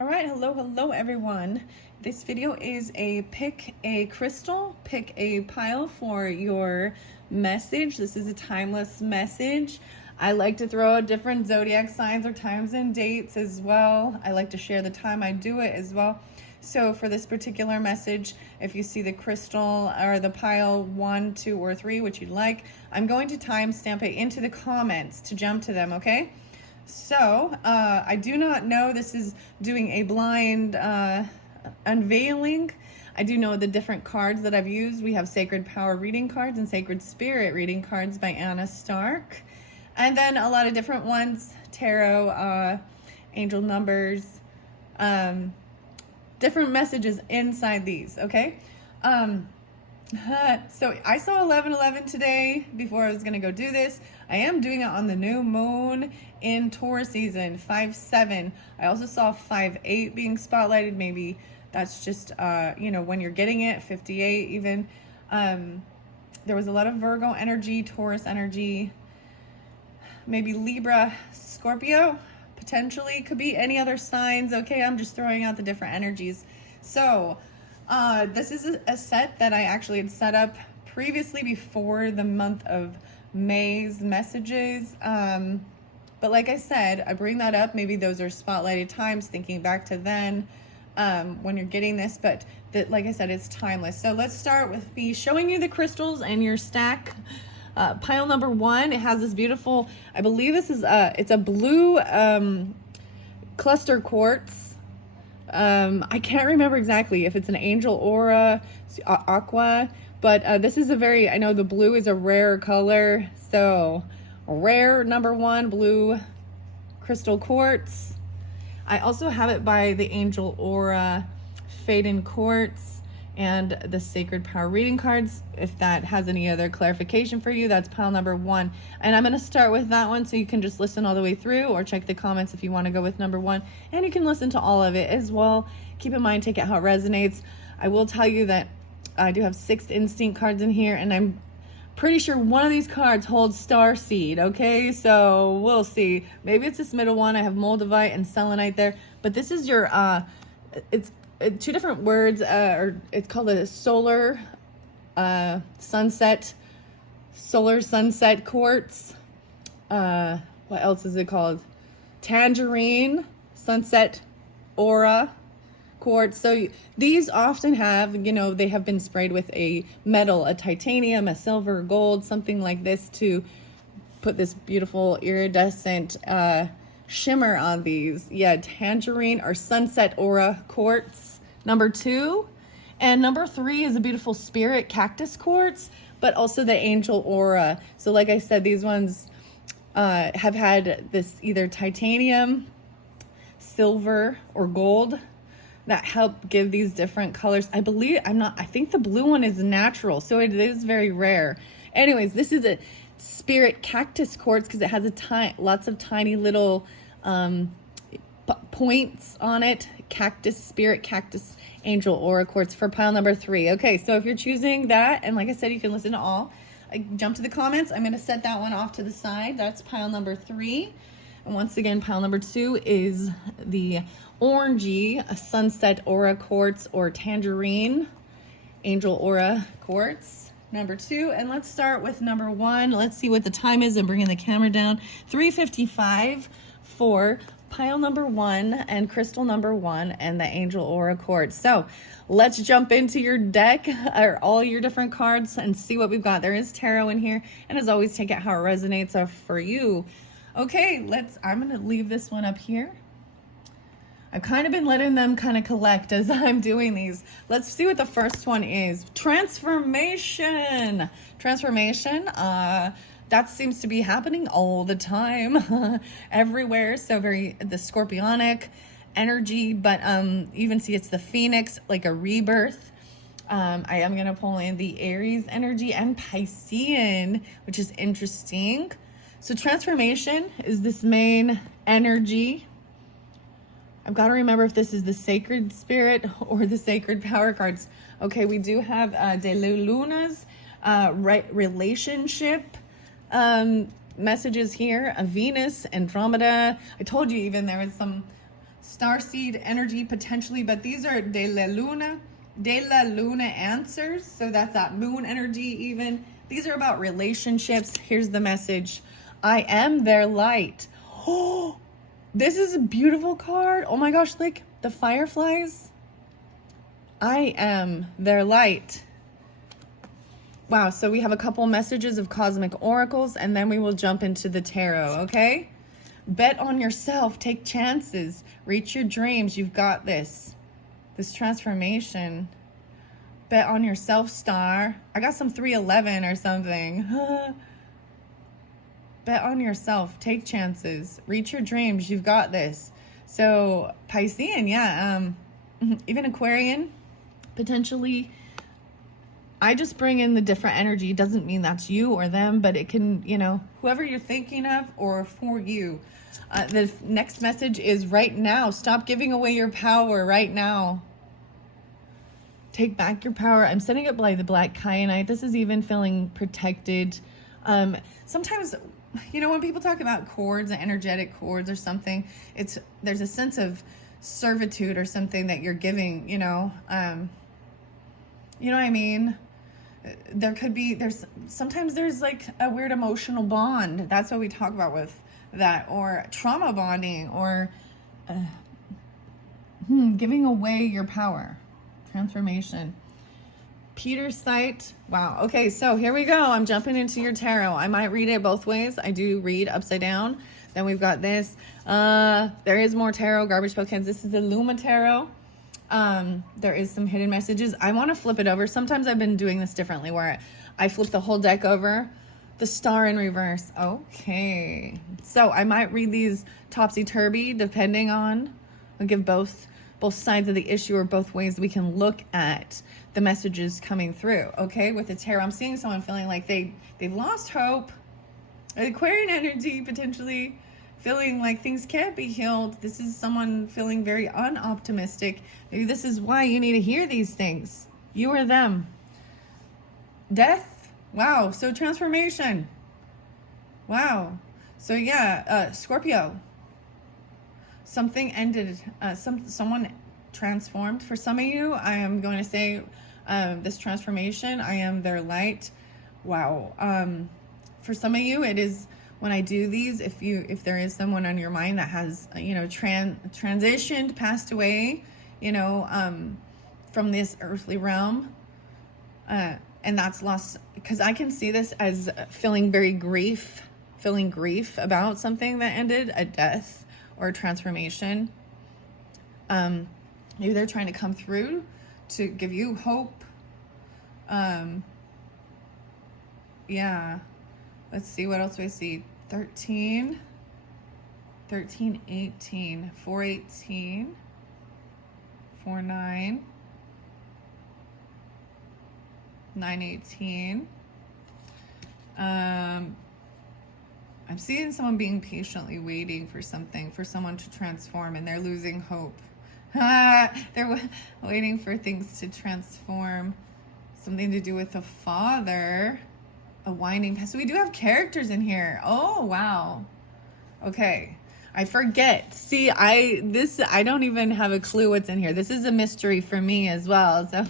All right, hello everyone. This video is a pick a crystal, pick a pile for your message. This is a timeless message. I like to throw out different zodiac signs or times and dates as well. I like to share the time I do it as well. So for this particular message, if you see the crystal or the pile 1, 2, or 3, which you'd like, I'm going to timestamp it into the comments to jump to them, okay? So, I do not know, this is doing a blind unveiling. I do know the different cards that I've used. We have Sacred Power reading cards and Sacred Spirit reading cards by Anna Stark. And then a lot of different ones, tarot, angel numbers, different messages inside these, okay? So I saw 1111 today before I was going to go do this. I am doing it on the new moon in Taurus season, 5-7. I also saw 5-8 being spotlighted. Maybe that's just, when you're getting it, 58 even. There was a lot of Virgo energy, Taurus energy, maybe Libra, Scorpio, potentially. Could be any other signs, okay? I'm just throwing out the different energies. So, this is a set that I actually had set up previously before the month of May's messages. But like I said, I bring that up. Maybe those are spotlighted times, thinking back to then when you're getting this. But like I said, it's timeless. So let's start with me showing you the crystals and your stack. Pile number 1, it has this beautiful, I believe this is it's a blue cluster quartz. I can't remember exactly if it's an angel aura, aqua, but this is I know the blue is a rare color, so rare number 1 blue crystal quartz. I also have it by the angel aura Faden quartz and the Sacred Power reading cards. If that has any other clarification for you, that's pile number 1. And I'm going to start with that one so you can just listen all the way through, or check the comments if you want to go with number 1. And you can listen to all of it as well. Keep in mind, take it how it resonates. I will tell you that I do have 6 instinct cards in here, and I'm pretty sure one of these cards holds star seed, okay? So we'll see. Maybe it's this middle one. I have moldavite and selenite there. But this is your, it's 2 different words, or it's called a solar sunset quartz. What else is it called? Tangerine sunset aura quartz. So these often have, they have been sprayed with a metal, a titanium, a silver, gold, something like this, to put this beautiful iridescent shimmer on these. Yeah, tangerine or sunset aura quartz, number 2. And number 3 is a beautiful spirit cactus quartz, but also the angel aura. So like I said, these ones have had this either titanium, silver, or gold that help give these different colors. I think the blue one is natural, so it is very rare. Anyways, this is a spirit cactus quartz because it has lots of tiny little points on it. Spirit cactus angel aura quartz for pile number 3. Okay, so if you're choosing that, and like I said, you can listen to all. I jump to the comments. I'm going to set that one off to the side. That's pile number 3. And once again, pile number 2 is the orangey sunset aura quartz or tangerine angel aura quartz, number 2. And let's start with number 1. Let's see what the time is. I'm bringing the camera down. 3:55 for pile number 1 and crystal number 1 and the angel aura quartz. So let's jump into your deck, or all your different cards, and see what we've got. There is tarot in here, and as always, take it how it resonates for you. Okay, I'm going to leave this one up here. I've kind of been letting them kind of collect as I'm doing these. Let's see what the first one is. Transformation. That seems to be happening all the time, everywhere. So the scorpionic energy, but even see it's the phoenix, like a rebirth. I am going to pull in the Aries energy and Piscean, which is interesting. So transformation is this main energy. I've got to remember if this is the sacred spirit or the sacred power cards. Okay, we do have De Luna's relationship messages here. Venus, Andromeda. I told you even there was some starseed energy potentially, but these are de la luna answers. So that's that moon energy even. These are about relationships. Here's the message. I am their light. Oh, this is a beautiful card. Oh my gosh, like the fireflies. I am their light. Wow, so we have a couple messages of cosmic oracles, and then we will jump into the tarot, okay? Bet on yourself, take chances, reach your dreams, you've got this. This transformation. Bet on yourself, star. I got some 311 or something. Bet on yourself, take chances, reach your dreams, you've got this. So Piscean, yeah, even Aquarian, potentially. I just bring in the different energy. It doesn't mean that's you or them, but it can, you know, whoever you're thinking of or for you. The next message is right now. Stop giving away your power right now. Take back your power. I'm setting up like the black kyanite. This is even feeling protected. Sometimes, you know, when people talk about cords, energetic cords or something, there's a sense of servitude or something that you're giving, you know. You know what I mean? Sometimes there's like a weird emotional bond. That's what we talk about with that, or trauma bonding, or giving away your power. Transformation. Peter's sight. Wow. Okay, so here we go. I'm jumping into your tarot. I might read it both ways. I do read upside down. Then we've got this. There is more tarot, garbage pail cans. This is the Luma tarot. There is some hidden messages. I want to flip it over. Sometimes I've been doing this differently where I flip the whole deck over. The star in reverse. Okay. So I might read these topsy-turvy depending on, I'll give both sides of the issue or both ways we can look at the messages coming through. Okay. With the tarot, I'm seeing someone feeling like they've lost hope. Aquarian energy potentially. Feeling like things can't be healed. This is someone feeling very unoptimistic. Maybe this is why you need to hear these things. You or them. Death. Wow. So transformation. Wow. So yeah, Scorpio. Something ended. Someone transformed. For some of you, I am going to say this transformation. I am their light. Wow. For some of you, it is. When I do these, if there is someone on your mind that has, you know, transitioned, passed away, you know, from this earthly realm, and that's lost, because I can see this as feeling grief about something that ended, a death or a transformation. Maybe they're trying to come through to give you hope. Yeah. Let's see, what else do I see? 13, 18, 418, 49, 918. I'm seeing someone being patiently waiting for something, for someone to transform, and they're losing hope. They're waiting for things to transform. Something to do with the father. A winding path. So we do have characters in here. Oh, wow. Okay. I forget. See, I don't even have a clue what's in here. This is a mystery for me as well. So,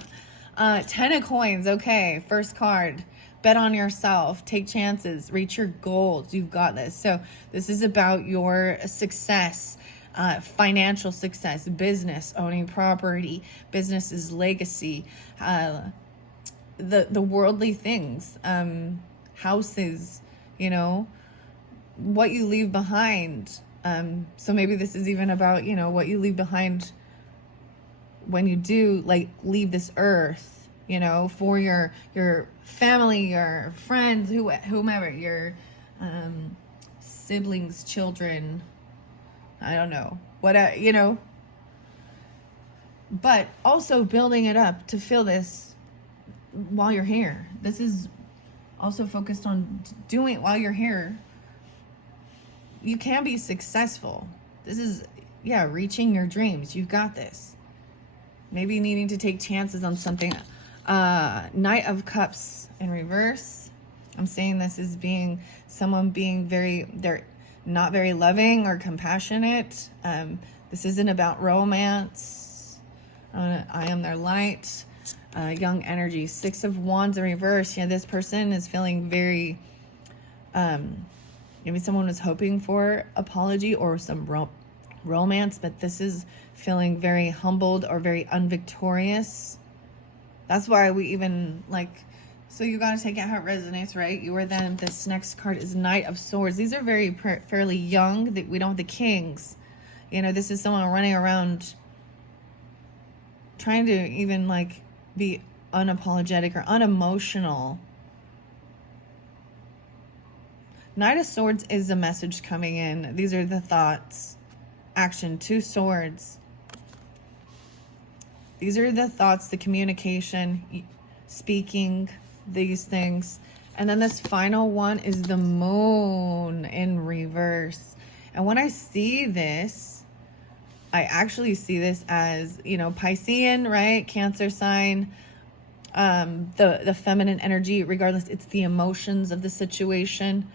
10 of coins. Okay. First card. Bet on yourself. Take chances. Reach your goals. You've got this. So this is about your success, financial success, business, owning property, business's legacy, the worldly things, houses, you know, what you leave behind. So maybe this is even about, you know, what you leave behind when you do like leave this earth, you know, for your family, your friends, whomever, your siblings, children, I don't know, what, you know, but also building it up to feel this while you're here. This is also focused on doing it while you're here. You can be successful. This is, yeah, reaching your dreams. You've got this. Maybe needing to take chances on something. Knight of Cups in reverse. I'm saying this is someone being they're not very loving or compassionate. This isn't about romance. I am their light. Young energy. 6 of Wands in reverse. This person is feeling very, maybe someone was hoping for apology or some romance, but this is feeling very humbled or very unvictorious. That's why we even so you got to take it how it resonates, right? You are then, this next card is Knight of Swords. These are fairly young. We don't have the kings. This is someone running around trying to even be unapologetic or unemotional. Knight of Swords is the message coming in. These are the thoughts. Action. 2 swords. These are the thoughts, the communication, speaking these things. And then this final one is the Moon in reverse. And when I see this, I actually see this as, Piscean, right? Cancer sign, the feminine energy, regardless, it's the emotions of the situation.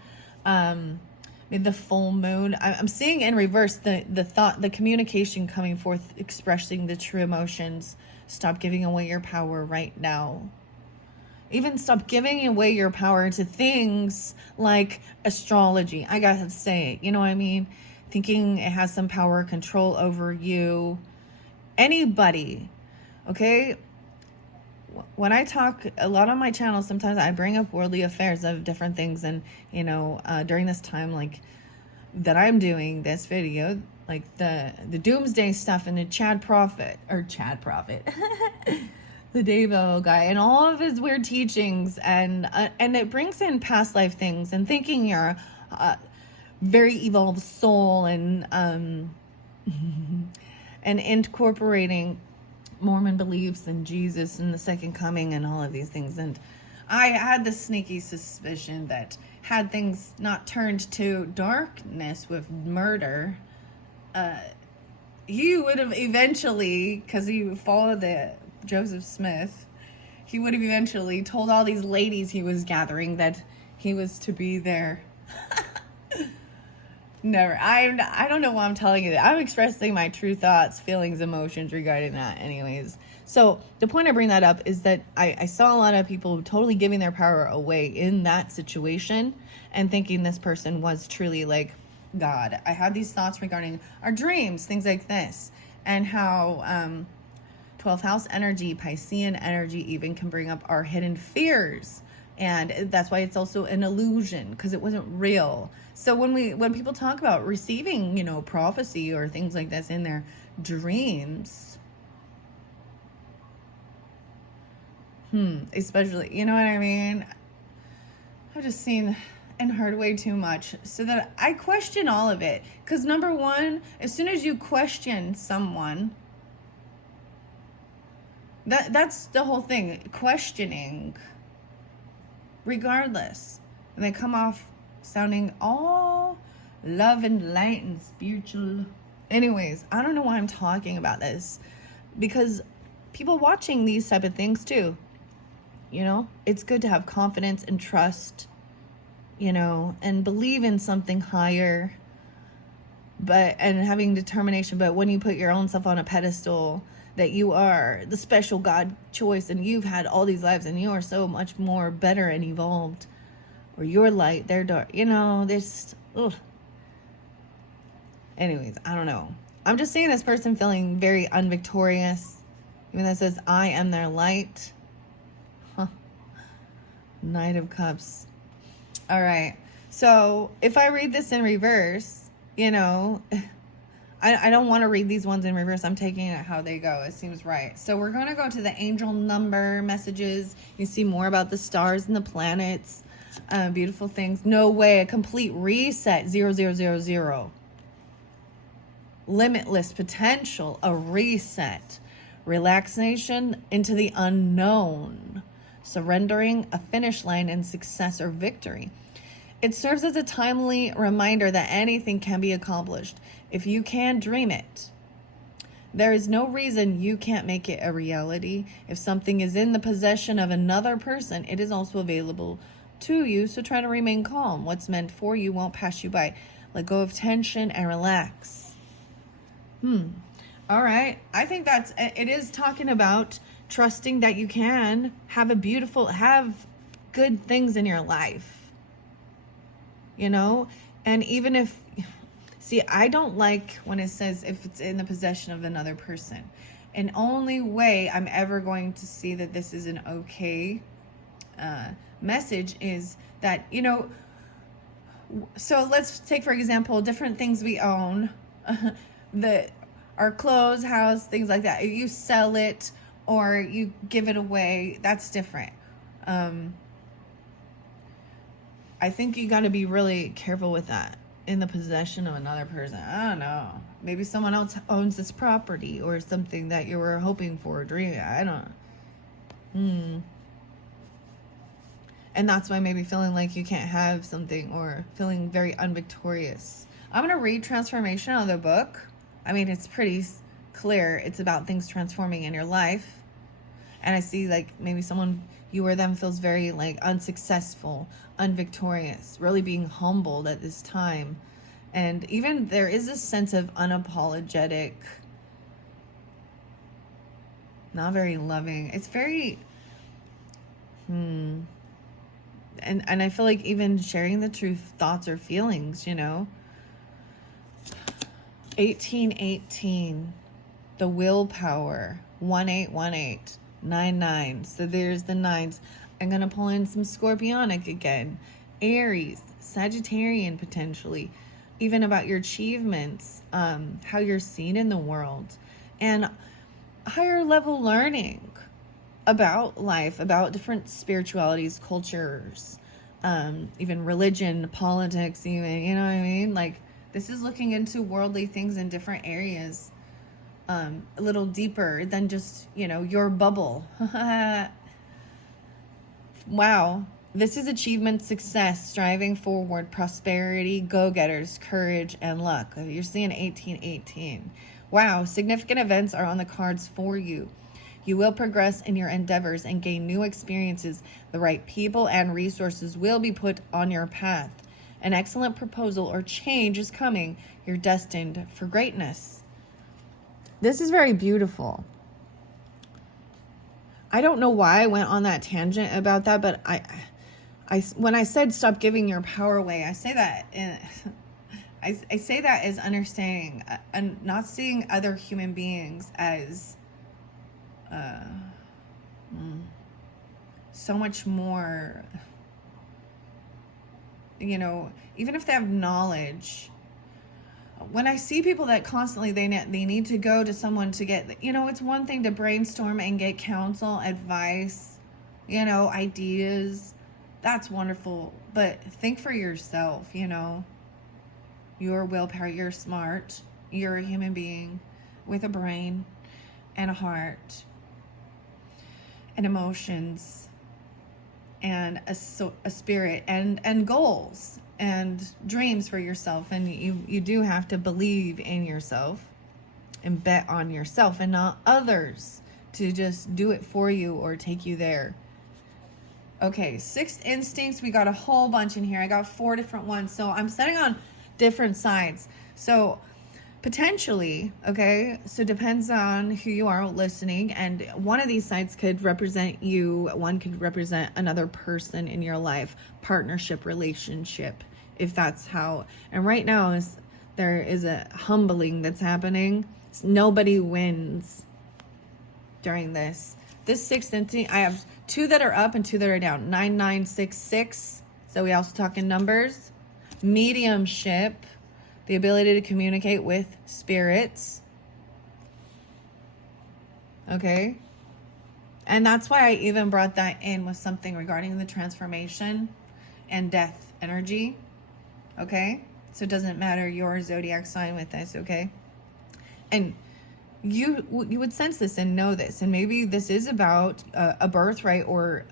The full moon, I'm seeing in reverse the thought, the communication coming forth, expressing the true emotions. Stop giving away your power right now. Even stop giving away your power to things like astrology. I gotta say it, you know what I mean? Thinking it has some power, control over you. Anybody, okay? When I talk a lot on my channel, sometimes I bring up worldly affairs of different things. And, during this time, that I'm doing this video, the doomsday stuff and the Chad Prophet, the Devo guy, and all of his weird teachings, and it brings in past life things and thinking you're a very evolved soul, and and incorporating Mormon beliefs and Jesus and the second coming and all of these things. And I had this sneaky suspicion that had things not turned to darkness with murder, he would have eventually, because he followed the Joseph Smith, he would have eventually told all these ladies he was gathering that he was to be there. Never. I don't know why I'm telling you that. I'm expressing my true thoughts, feelings, emotions regarding that anyways. So the point I bring that up is that I saw a lot of people totally giving their power away in that situation and thinking this person was truly God. I had these thoughts regarding our dreams, things like this, and how 12th house energy, Piscean energy even can bring up our hidden fears. And that's why it's also an illusion, because it wasn't real. So when people talk about receiving, prophecy or things like this in their dreams, especially, you know what I mean? I've just seen and heard way too much, so that I question all of it. Because number one, as soon as you question someone, that's the whole thing, questioning, regardless, and they come off sounding all love and light and spiritual. Anyways, I don't know why I'm talking about this, because people watching these type of things too, it's good to have confidence and trust, and believe in something higher, and having determination. But when you put your own self on a pedestal, that you are the special God choice and you've had all these lives and you are so much more better and evolved, or your light, their dark, this, anyways, I don't know. I'm just seeing this person feeling very unvictorious, even though it says I am their light. Knight of Cups. All right, so if I read this in reverse, I don't want to read these ones in reverse. I'm taking it how they go. It seems right. So we're going to go to the angel number messages. You see more about the stars and the planets. Beautiful things. No way. A complete reset. 0000. Limitless potential. A reset. Relaxation into the unknown. Surrendering, a finish line, and success or victory. It serves as a timely reminder that anything can be accomplished if you can dream it. There is no reason you can't make it a reality. If something is in the possession of another person, it is also available to you, so try to remain calm. What's meant for you won't pass you by. Let go of tension and relax. All right. I think it is talking about trusting that you can have good things in your life, you know? And even if, see, I don't like when it says if it's in the possession of another person. And only way I'm ever going to see that this is an okay message is that, so let's take, for example, different things we own, our clothes, house, things like that. If you sell it or you give it away, that's different. I think you got to be really careful with that. In the possession of another person, I don't know. Maybe someone else owns this property or something that you were hoping for or dreaming. I don't know. And that's why maybe feeling like you can't have something or feeling very unvictorious. I'm going to read Transformation out of the book. I mean, it's pretty clear. It's about things transforming in your life. And I see like maybe someone, you or them, feels very like unsuccessful, unvictorious, really being humbled at this time. And even there is a sense of unapologetic, not very loving. It's very, and I feel like even sharing the truth, thoughts or feelings, 1818, the willpower, 1818, 99. So there's the nines. I'm going to pull in some Scorpionic again. Aries, Sagittarian potentially. Even about your achievements, how you're seen in the world. And higher level learning about life, about different spiritualities, cultures, even religion, politics, even, you know what I mean? Like, this is looking into worldly things in different areas, a little deeper than just, your bubble. Wow. This is achievement, success, striving forward, prosperity, go-getters, courage, and luck. You're seeing 1818. Wow. Significant events are on the cards for you. You will progress in your endeavors and gain new experiences. The right people and resources will be put on your path. An excellent proposal or change is coming. You're destined for greatness. This is very beautiful. I don't know why I went on that tangent about that, but I when I said stop giving your power away, I say that I say that as understanding and not seeing other human beings as so much more, even if they have knowledge. When I see people that constantly they need to go to someone to get, it's one thing to brainstorm and get counsel, advice, ideas. That's wonderful. But think for yourself, your willpower. You're smart. You're a human being with a brain and a heart and emotions and a spirit and goals and dreams for yourself. And you do have to believe in yourself and bet on yourself and not others to just do it for you or take you there. Okay, sixth instincts. We got a whole bunch in here. I got 4 different ones. So I'm setting on different sides. So potentially, okay, so depends on who you are listening. And one of these sides could represent you. One could represent another person in your life, partnership, relationship, if that's how. And right now there is a humbling that's happening. Nobody wins during this. This sixth instinct, I have 2 that are up and 2 that are down. 9966. So we also talk in numbers. Mediumship, the ability to communicate with spirits. Okay. And that's why I even brought that in with something regarding the transformation and death energy. Okay. So it doesn't matter your zodiac sign with this. Okay. And you would sense this and know this. And maybe this is about a birthright, or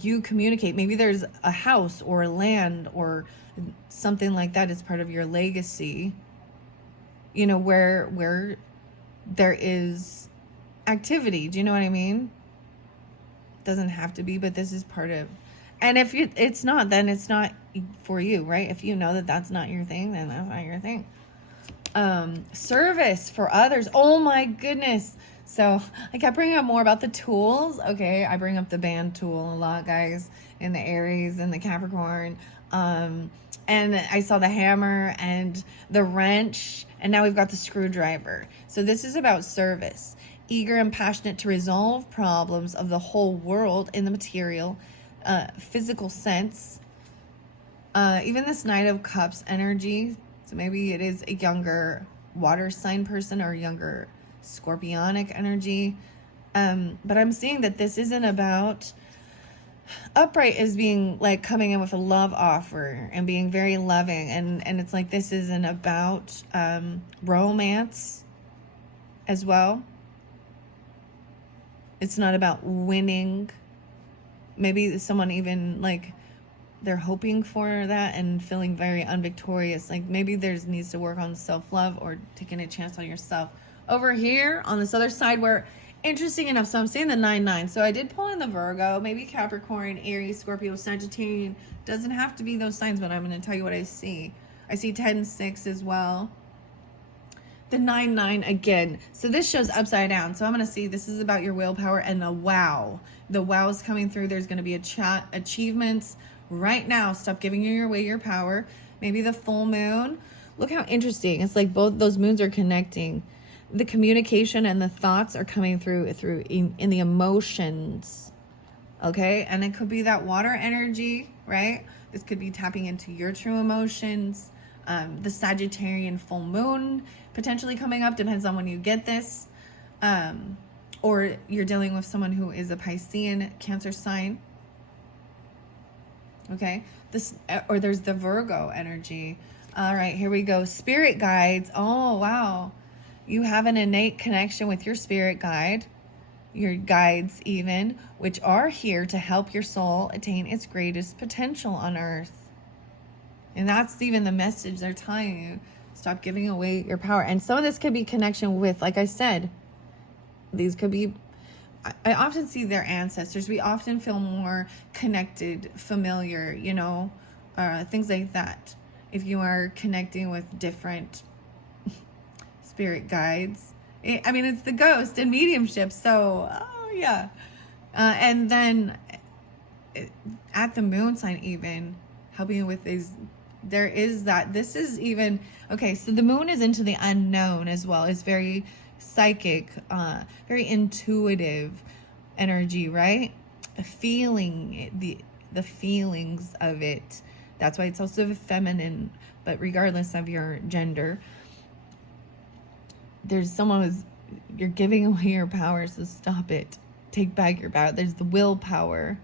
you communicate. Maybe there's a house or a land or something like that as part of your legacy, where there is activity. Do you know what I mean? Doesn't have to be, but this is part of. And if it's not, then it's not for you, right? If you know that that's not your thing, then that's not your thing. Service for others. Oh my goodness. So I kept bringing up more about the tools. Okay, I bring up the band tool a lot, guys, in the Aries and the Capricorn. And I saw the hammer and the wrench, and now we've got the screwdriver. So this is about service. Eager and passionate to resolve problems of the whole world in the material, physical sense. Even this Knight of Cups energy. So maybe it is a younger water sign person or younger scorpionic energy. But I'm seeing that this isn't about upright is being like coming in with a love offer and being very loving. And it's like this isn't about romance as well. It's not about winning. Maybe someone even like they're hoping for that and feeling very unvictorious. Like maybe there's needs to work on self-love or taking a chance on yourself. Over here on this other side where, interesting enough, so I'm seeing the 9-9. So I did pull in the Virgo, maybe Capricorn, Aries, Scorpio, Sagittarian. Doesn't have to be those signs, but I'm going to tell you what I see. I see 10-6 as well. The 9-9 again. So this shows upside down. So I'm going to see this is about your willpower and the wow. The wow is coming through. There's going to be achievements right now. Stop giving away your power. Maybe the full moon. Look how interesting. It's like both those moons are connecting. The communication and the thoughts are coming through in the emotions. Okay? And it could be that water energy, right? This could be tapping into your true emotions. The Sagittarian full moon potentially coming up, depends on when you get this. Or you're dealing with someone who is a Piscean Cancer sign. Okay, or there's the Virgo energy. All right, here we go. Spirit guides. Oh, wow. You have an innate connection with your spirit guide, your guides even, which are here to help your soul attain its greatest potential on earth. And that's even the message they're telling you. Stop giving away your power. And some of this could be connection with, like I said, these could be, I often see their ancestors. We often feel more connected, familiar, things like that. If you are connecting with different spirit guides. It's the ghost and mediumship. So, oh yeah. And then at the moon sign even, helping you with these, there is that, this is even, okay, so the moon is into the unknown as well. It's very psychic, very intuitive energy, right? Feeling the feelings of it. That's why it's also feminine, but regardless of your gender, there's someone who's, you're giving away your power, so stop it. Take back your power. There's the willpower.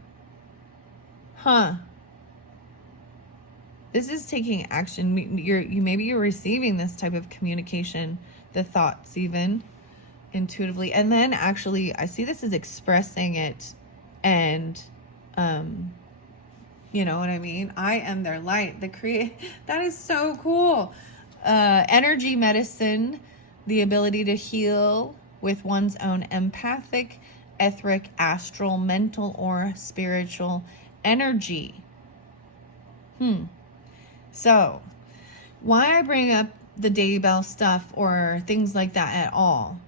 This is taking action. Maybe you're receiving this type of communication, the thoughts even intuitively, and then actually I see this as expressing it, and you know what I mean? I am their light. That is so cool. Energy medicine, the ability to heal with one's own empathic, etheric, astral, mental, or spiritual energy. So, why I bring up the Daybell stuff or things like that at all?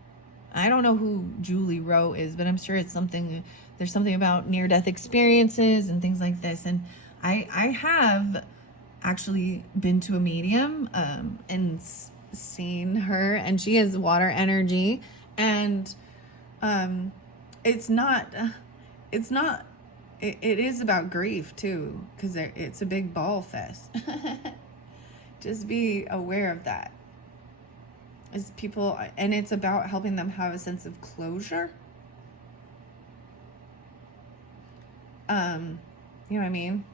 I don't know who Julie Rowe is, but I'm sure it's something, there's something about near-death experiences and things like this. And I have actually been to a medium and seen her, and she has water energy, and it is about grief too, because it's a big ball fest. Just be aware of that. As people, and it's about helping them have a sense of closure. You know what I mean?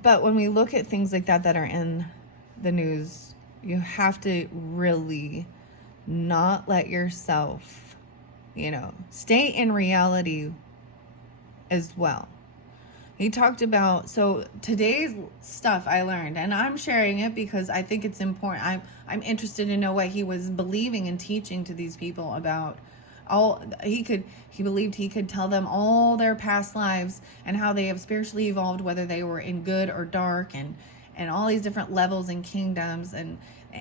But when we look at things like that are in the news, you have to really not let yourself, stay in reality as well. He talked about, so today's stuff I learned, and I'm sharing it because I think it's important. I'm interested to know what he was believing and teaching to these people about he believed he could tell them all their past lives and how they have spiritually evolved, whether they were in good or dark, and all these different levels and kingdoms, and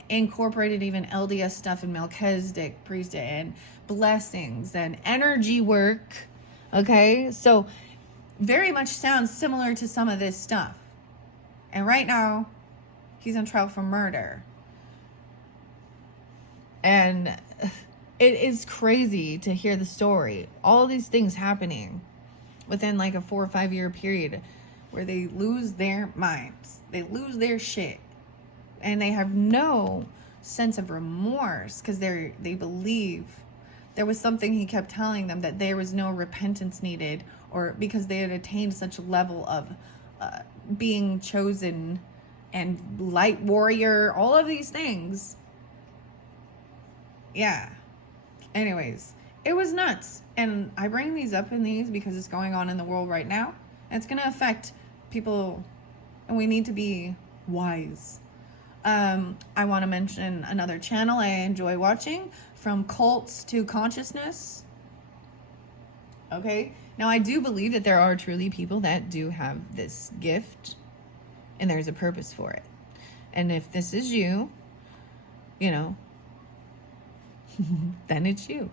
incorporated even LDS stuff and Melchizedek priesthood and blessings and energy work. Okay, so very much sounds similar to some of this stuff. And right now, he's in trial for murder. And it is crazy to hear the story. All of these things happening within like a 4 or 5 year period where they lose their minds. They lose their shit. And they have no sense of remorse because they believe there was something he kept telling them, that there was no repentance needed, or because they had attained such a level of being chosen and light warrior, all of these things. Yeah. Anyways, it was nuts. And I bring these up in these because it's going on in the world right now. And it's going to affect people, and we need to be wise. I want to mention another channel I enjoy watching, From Cults to Consciousness. Okay. Now, I do believe that there are truly people that do have this gift, and there's a purpose for it. And if this is you, you know, then it's you,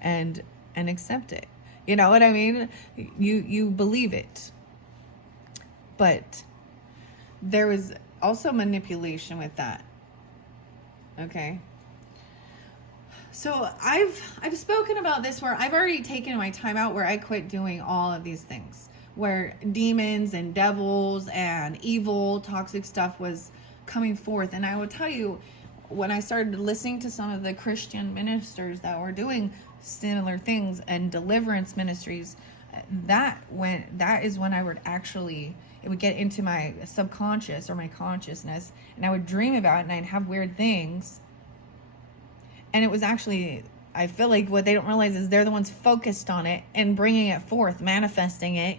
and accept it. You know what I mean? You believe it. But there was also manipulation with that. Okay. So I've spoken about this where I've already taken my time out, where I quit doing all of these things, where demons and devils and evil, toxic stuff was coming forth. And I will tell you, when I started listening to some of the Christian ministers that were doing similar things and deliverance ministries, that is when I would actually, it would get into my subconscious or my consciousness, and I would dream about it, and I'd have weird things. And it was actually, I feel like what they don't realize is they're the ones focused on it and bringing it forth, manifesting it.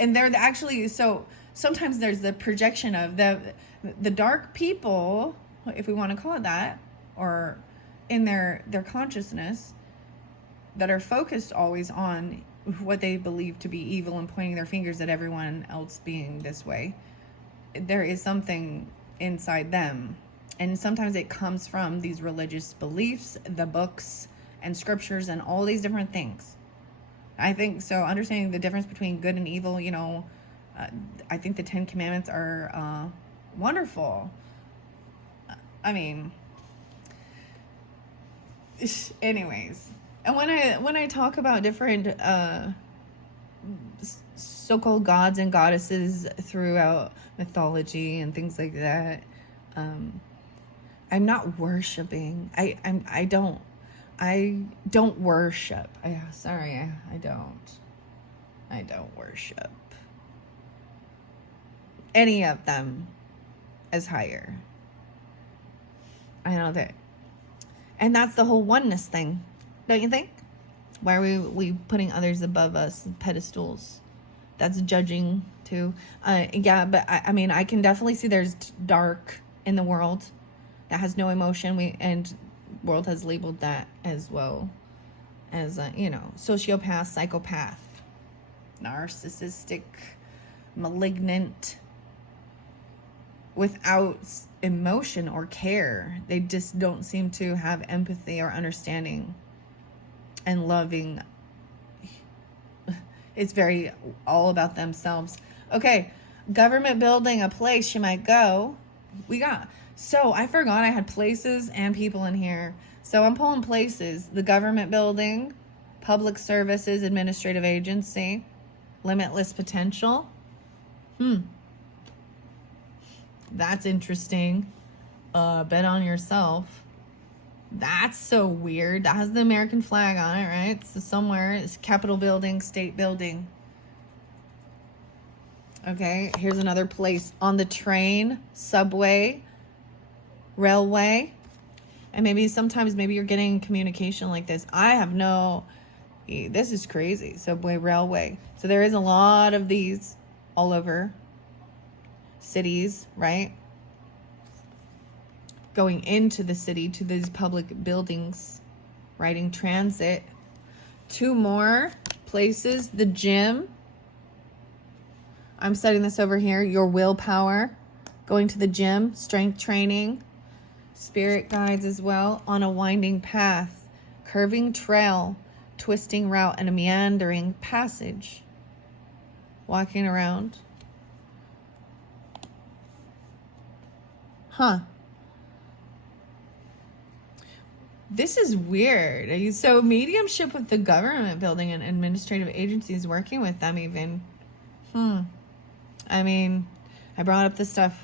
And they're actually, so sometimes there's the projection of the dark people, if we want to call it that, or in their consciousness, that are focused always on what they believe to be evil and pointing their fingers at everyone else being this way. There is something inside them. And sometimes it comes from these religious beliefs, the books and scriptures and all these different things. I think so. Understanding the difference between good and evil, you know, I think the 10 Commandments are wonderful. I mean, anyways. And when I talk about different so-called gods and goddesses throughout mythology and things like that, I'm not worshiping. I don't worship. I don't worship any of them as higher. I know that. And that's the whole oneness thing, don't you think? Why are we putting others above us, pedestals? That's judging too. Yeah, but I mean, I can definitely see there's dark in the world that has no emotion. And world has labeled that as well as sociopath, psychopath, narcissistic, malignant, without emotion or care. They just don't seem to have empathy or understanding and loving. It's very all about themselves. Okay, government building, a place you might go. So I forgot I had places and people in here. So I'm pulling places. The government building, public services, administrative agency, limitless potential. That's interesting. Bet on yourself. That's so weird. That has the American flag on it, right? So somewhere, it's Capitol building, state building. Okay, here's another place. On the train, subway, railway. And maybe sometimes you're getting communication like this. This is crazy. Subway, railway. So there is a lot of these all over cities, right? Going into the city to these public buildings, riding transit. 2 more places, the gym. I'm studying this over here. Your willpower, going to the gym, strength training, spirit guides as well, on a winding path, curving trail, twisting route, and a meandering passage. Walking around. Huh. This is weird. So mediumship with the government building and administrative agencies, working with them even. I mean, I brought up this stuff.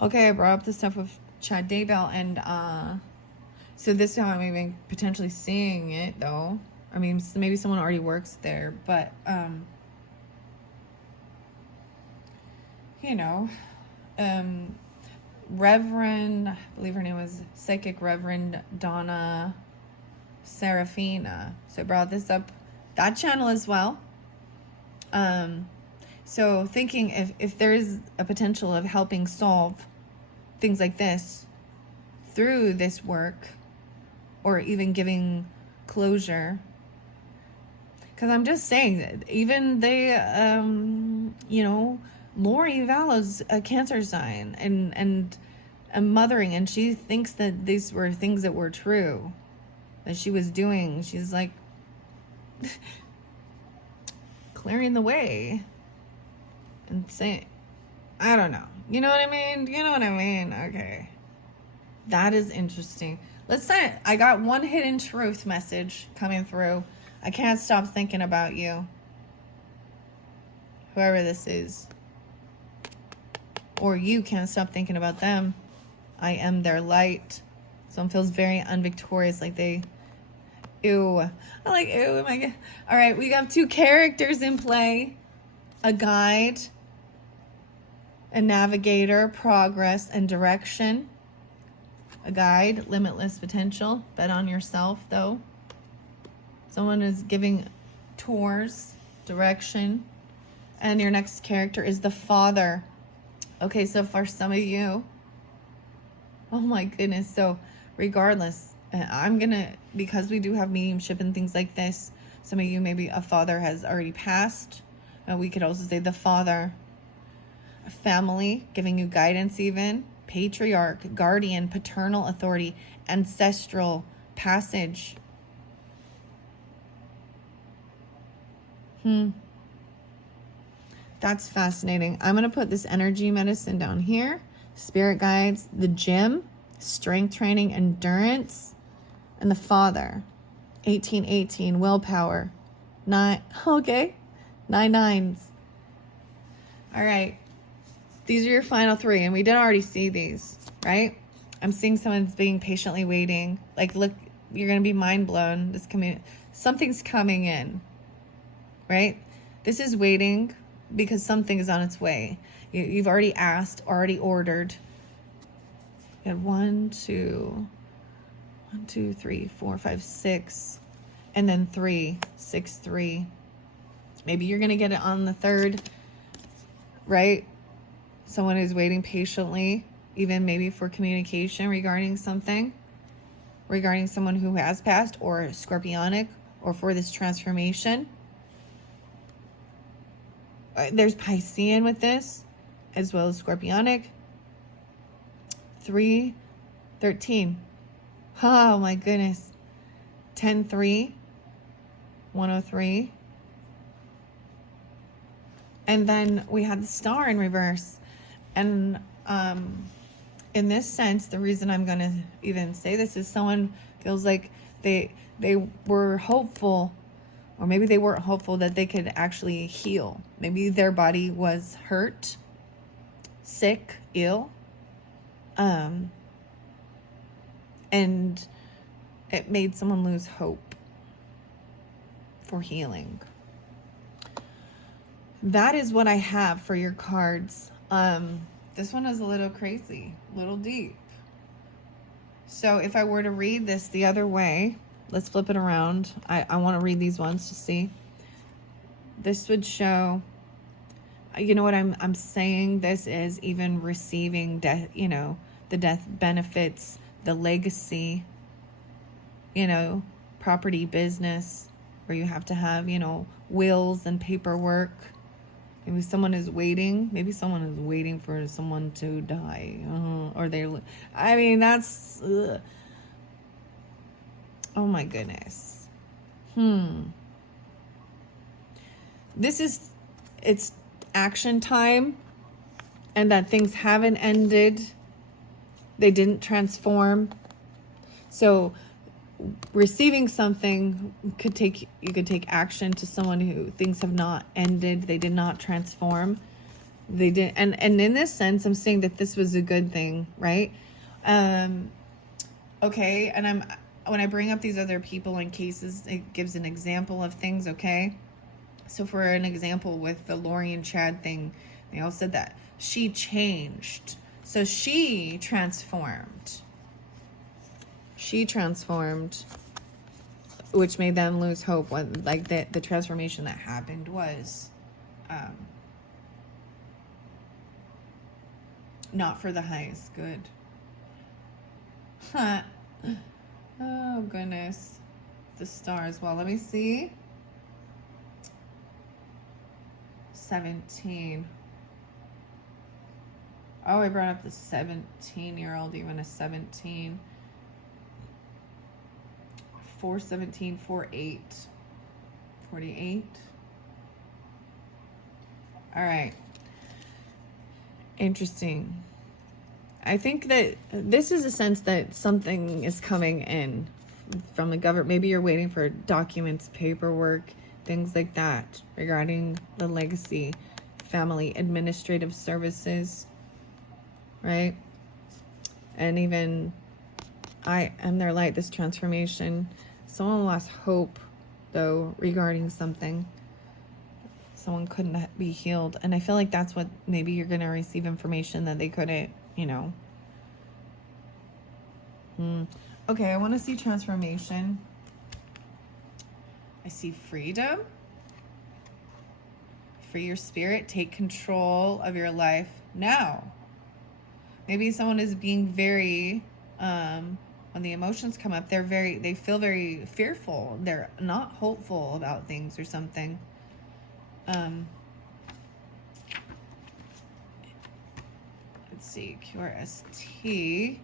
Okay, I brought up this stuff with Chad Daybell, and so this is how I'm even potentially seeing it, though. I mean, maybe someone already works there, but you know, Reverend, I believe her name was Psychic Reverend Donna Serafina. So I brought this up, that channel as well. So thinking if there's a potential of helping solve things like this through this work, or even giving closure. Because I'm just saying that even they, you know, Lori Vallow's a Cancer sign and a mothering, and she thinks that these were things that were true, that she was doing. She's like clearing the way and saying, I don't know. You know what I mean? You know what I mean? Okay. That is interesting. Let's say I got one hidden truth message coming through. I can't stop thinking about you. Whoever this is. Or you can't stop thinking about them. I am their light. Someone feels very unvictorious, like they... Ew. I like, ew, oh my God. All right, we have two characters in play. A guide, a navigator, progress, and direction. A guide, limitless potential. Bet on yourself, though. Someone is giving tours, direction. And your next character is the father. Okay, so for some of you, oh my goodness. So regardless, I'm going to, because we do have mediumship and things like this, some of you, maybe a father has already passed. We could also say the father. Family, giving you guidance even. Patriarch, guardian, paternal authority, ancestral passage. That's fascinating. I'm going to put this energy medicine down here. Spirit guides, the gym, strength training, endurance, and the father. 1818, willpower. 9, okay. 9 nines. All right. These are your final 3, and we did already see these, right? I'm seeing someone's being patiently waiting. Like, look, you're going to be mind blown. Something's coming in, right? This is waiting because something is on its way. You've already asked, already ordered. You had 1, 2, 3, 4, 5, 6, and then 3, 6, 3. Maybe you're going to get it on the 3rd, right? Someone who's waiting patiently, even maybe for communication regarding something, regarding someone who has passed, or scorpionic, or for this transformation. There's Piscean with this, as well as scorpionic. 3, 13. Oh my goodness. 10, 3, 103. And then we had the star in reverse. And in this sense, the reason I'm going to even say this is someone feels like they were hopeful, or maybe they weren't hopeful that they could actually heal. Maybe their body was hurt, sick, ill, and it made someone lose hope for healing. That is what I have for your cards. This one is a little crazy, a little deep. So if I were to read this the other way, let's flip it around. I want to read these ones to see. This would show, you know what I'm saying? This is even receiving death, you know, the death benefits, the legacy, you know, property, business, where you have to have, you know, wills and paperwork. Maybe someone is waiting. Maybe someone is waiting for someone to die. Or they, I mean, that's, ugh. Oh my goodness. It's action time, and that things haven't ended. They didn't transform. So receiving something you could take action to someone who things have not ended. They did not transform. They did, and in this sense, I'm saying that this was a good thing, right? Okay, and when I bring up these other people and cases, it gives an example of things, okay? So for an example with the Lori and Chad thing, they all said that she changed. So she transformed. She transformed, which made them lose hope. When, like, the transformation that happened was not for the highest good. Huh. Oh, goodness. The stars. Well, let me see. 17. Oh, I brought up the 17-year-old, even a 17. 417, 48. 48. All right. Interesting. I think that this is a sense that something is coming in from the government. Maybe you're waiting for documents, paperwork, things like that regarding the legacy, family, administrative services, right? And even I am their light, this transformation. Someone lost hope, though, regarding something. Someone couldn't be healed. And I feel like that's what maybe you're going to receive information that they couldn't, Okay, I want to see transformation. I see freedom. Free your spirit. Take control of your life now. Maybe someone is being very, when the emotions come up, they feel very fearful. They're not hopeful about things or something. Let's see, QRST.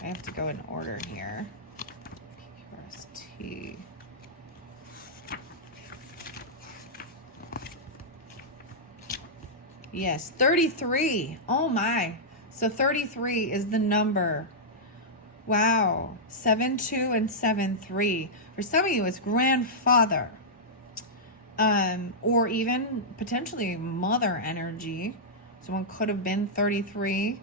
I have to go in order here. QRST. Yes, 33. Oh my. So 33 is the number. Wow. 7-2 and 7-3. For some of you, it's grandfather. Or even potentially mother energy. Someone could have been 33.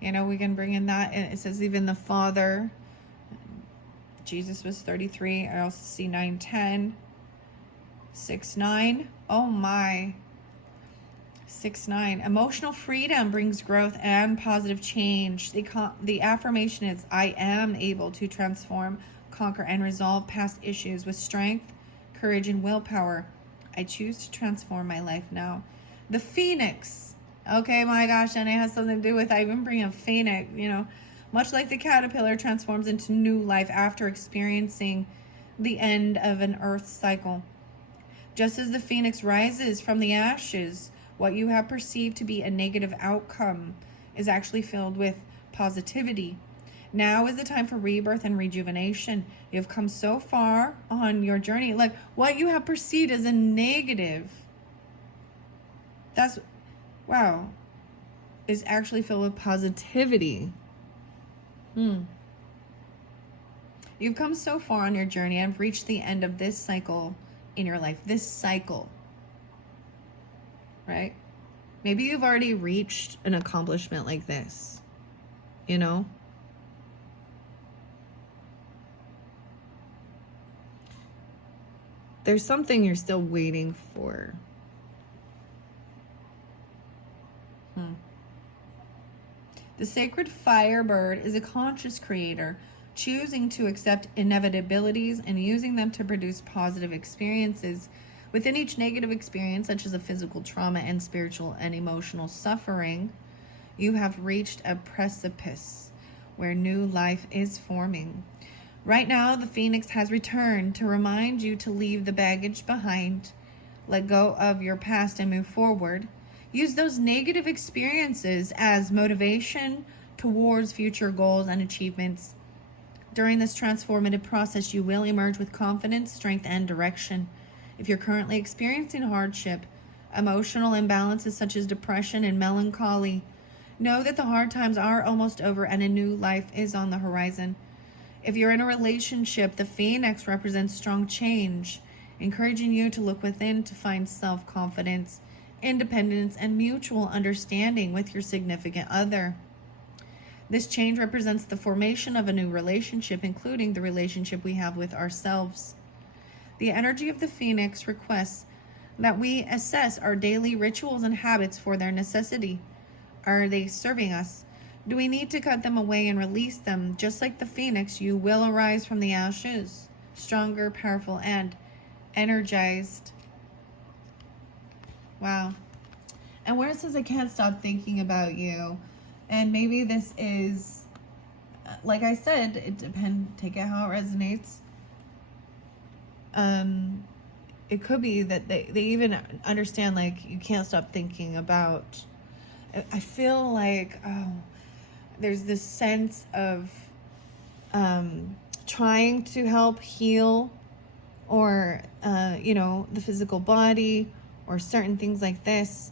We can bring in that. It says even the father. Jesus was 33. I also see 9-10. 6-9. Oh my. 6-9. Emotional freedom brings growth and positive change. The affirmation is, I am able to transform, conquer, and resolve past issues with strength, courage, and willpower. I choose to transform my life now. The phoenix. Okay, my gosh, and it has something to do with, I even bring a phoenix, much like the caterpillar transforms into new life after experiencing the end of an earth cycle. Just as the phoenix rises from the ashes, what you have perceived to be a negative outcome is actually filled with positivity. Now is the time for rebirth and rejuvenation. You have come so far on your journey. Like, what you have perceived as a negative, is actually filled with positivity. You've come so far on your journey and have reached the end of this cycle in your life. This cycle. Right? Maybe you've already reached an accomplishment like this. There's something you're still waiting for. The sacred firebird is a conscious creator, choosing to accept inevitabilities and using them to produce positive experiences. Within each negative experience, such as a physical trauma and spiritual and emotional suffering, you have reached a precipice where new life is forming. Right now, the Phoenix has returned to remind you to leave the baggage behind, let go of your past and move forward. Use those negative experiences as motivation towards future goals and achievements. During this transformative process, you will emerge with confidence, strength, and direction. If you're currently experiencing hardship, emotional imbalances such as depression and melancholy, know that the hard times are almost over and a new life is on the horizon. If you're in a relationship, the Phoenix represents strong change, encouraging you to look within to find self-confidence, independence, and mutual understanding with your significant other. This change represents the formation of a new relationship, including the relationship we have with ourselves. The energy of the Phoenix requests that we assess our daily rituals and habits for their necessity. Are they serving us? Do we need to cut them away and release them? Just like the Phoenix, you will arise from the ashes, stronger, powerful, and energized. Wow. And where it says I can't stop thinking about you, and maybe this is, like I said, it depends, take it how it resonates. It could be that they even understand, like, you can't stop thinking about, I feel like, there's this sense of trying to help heal, or the physical body, or certain things like this.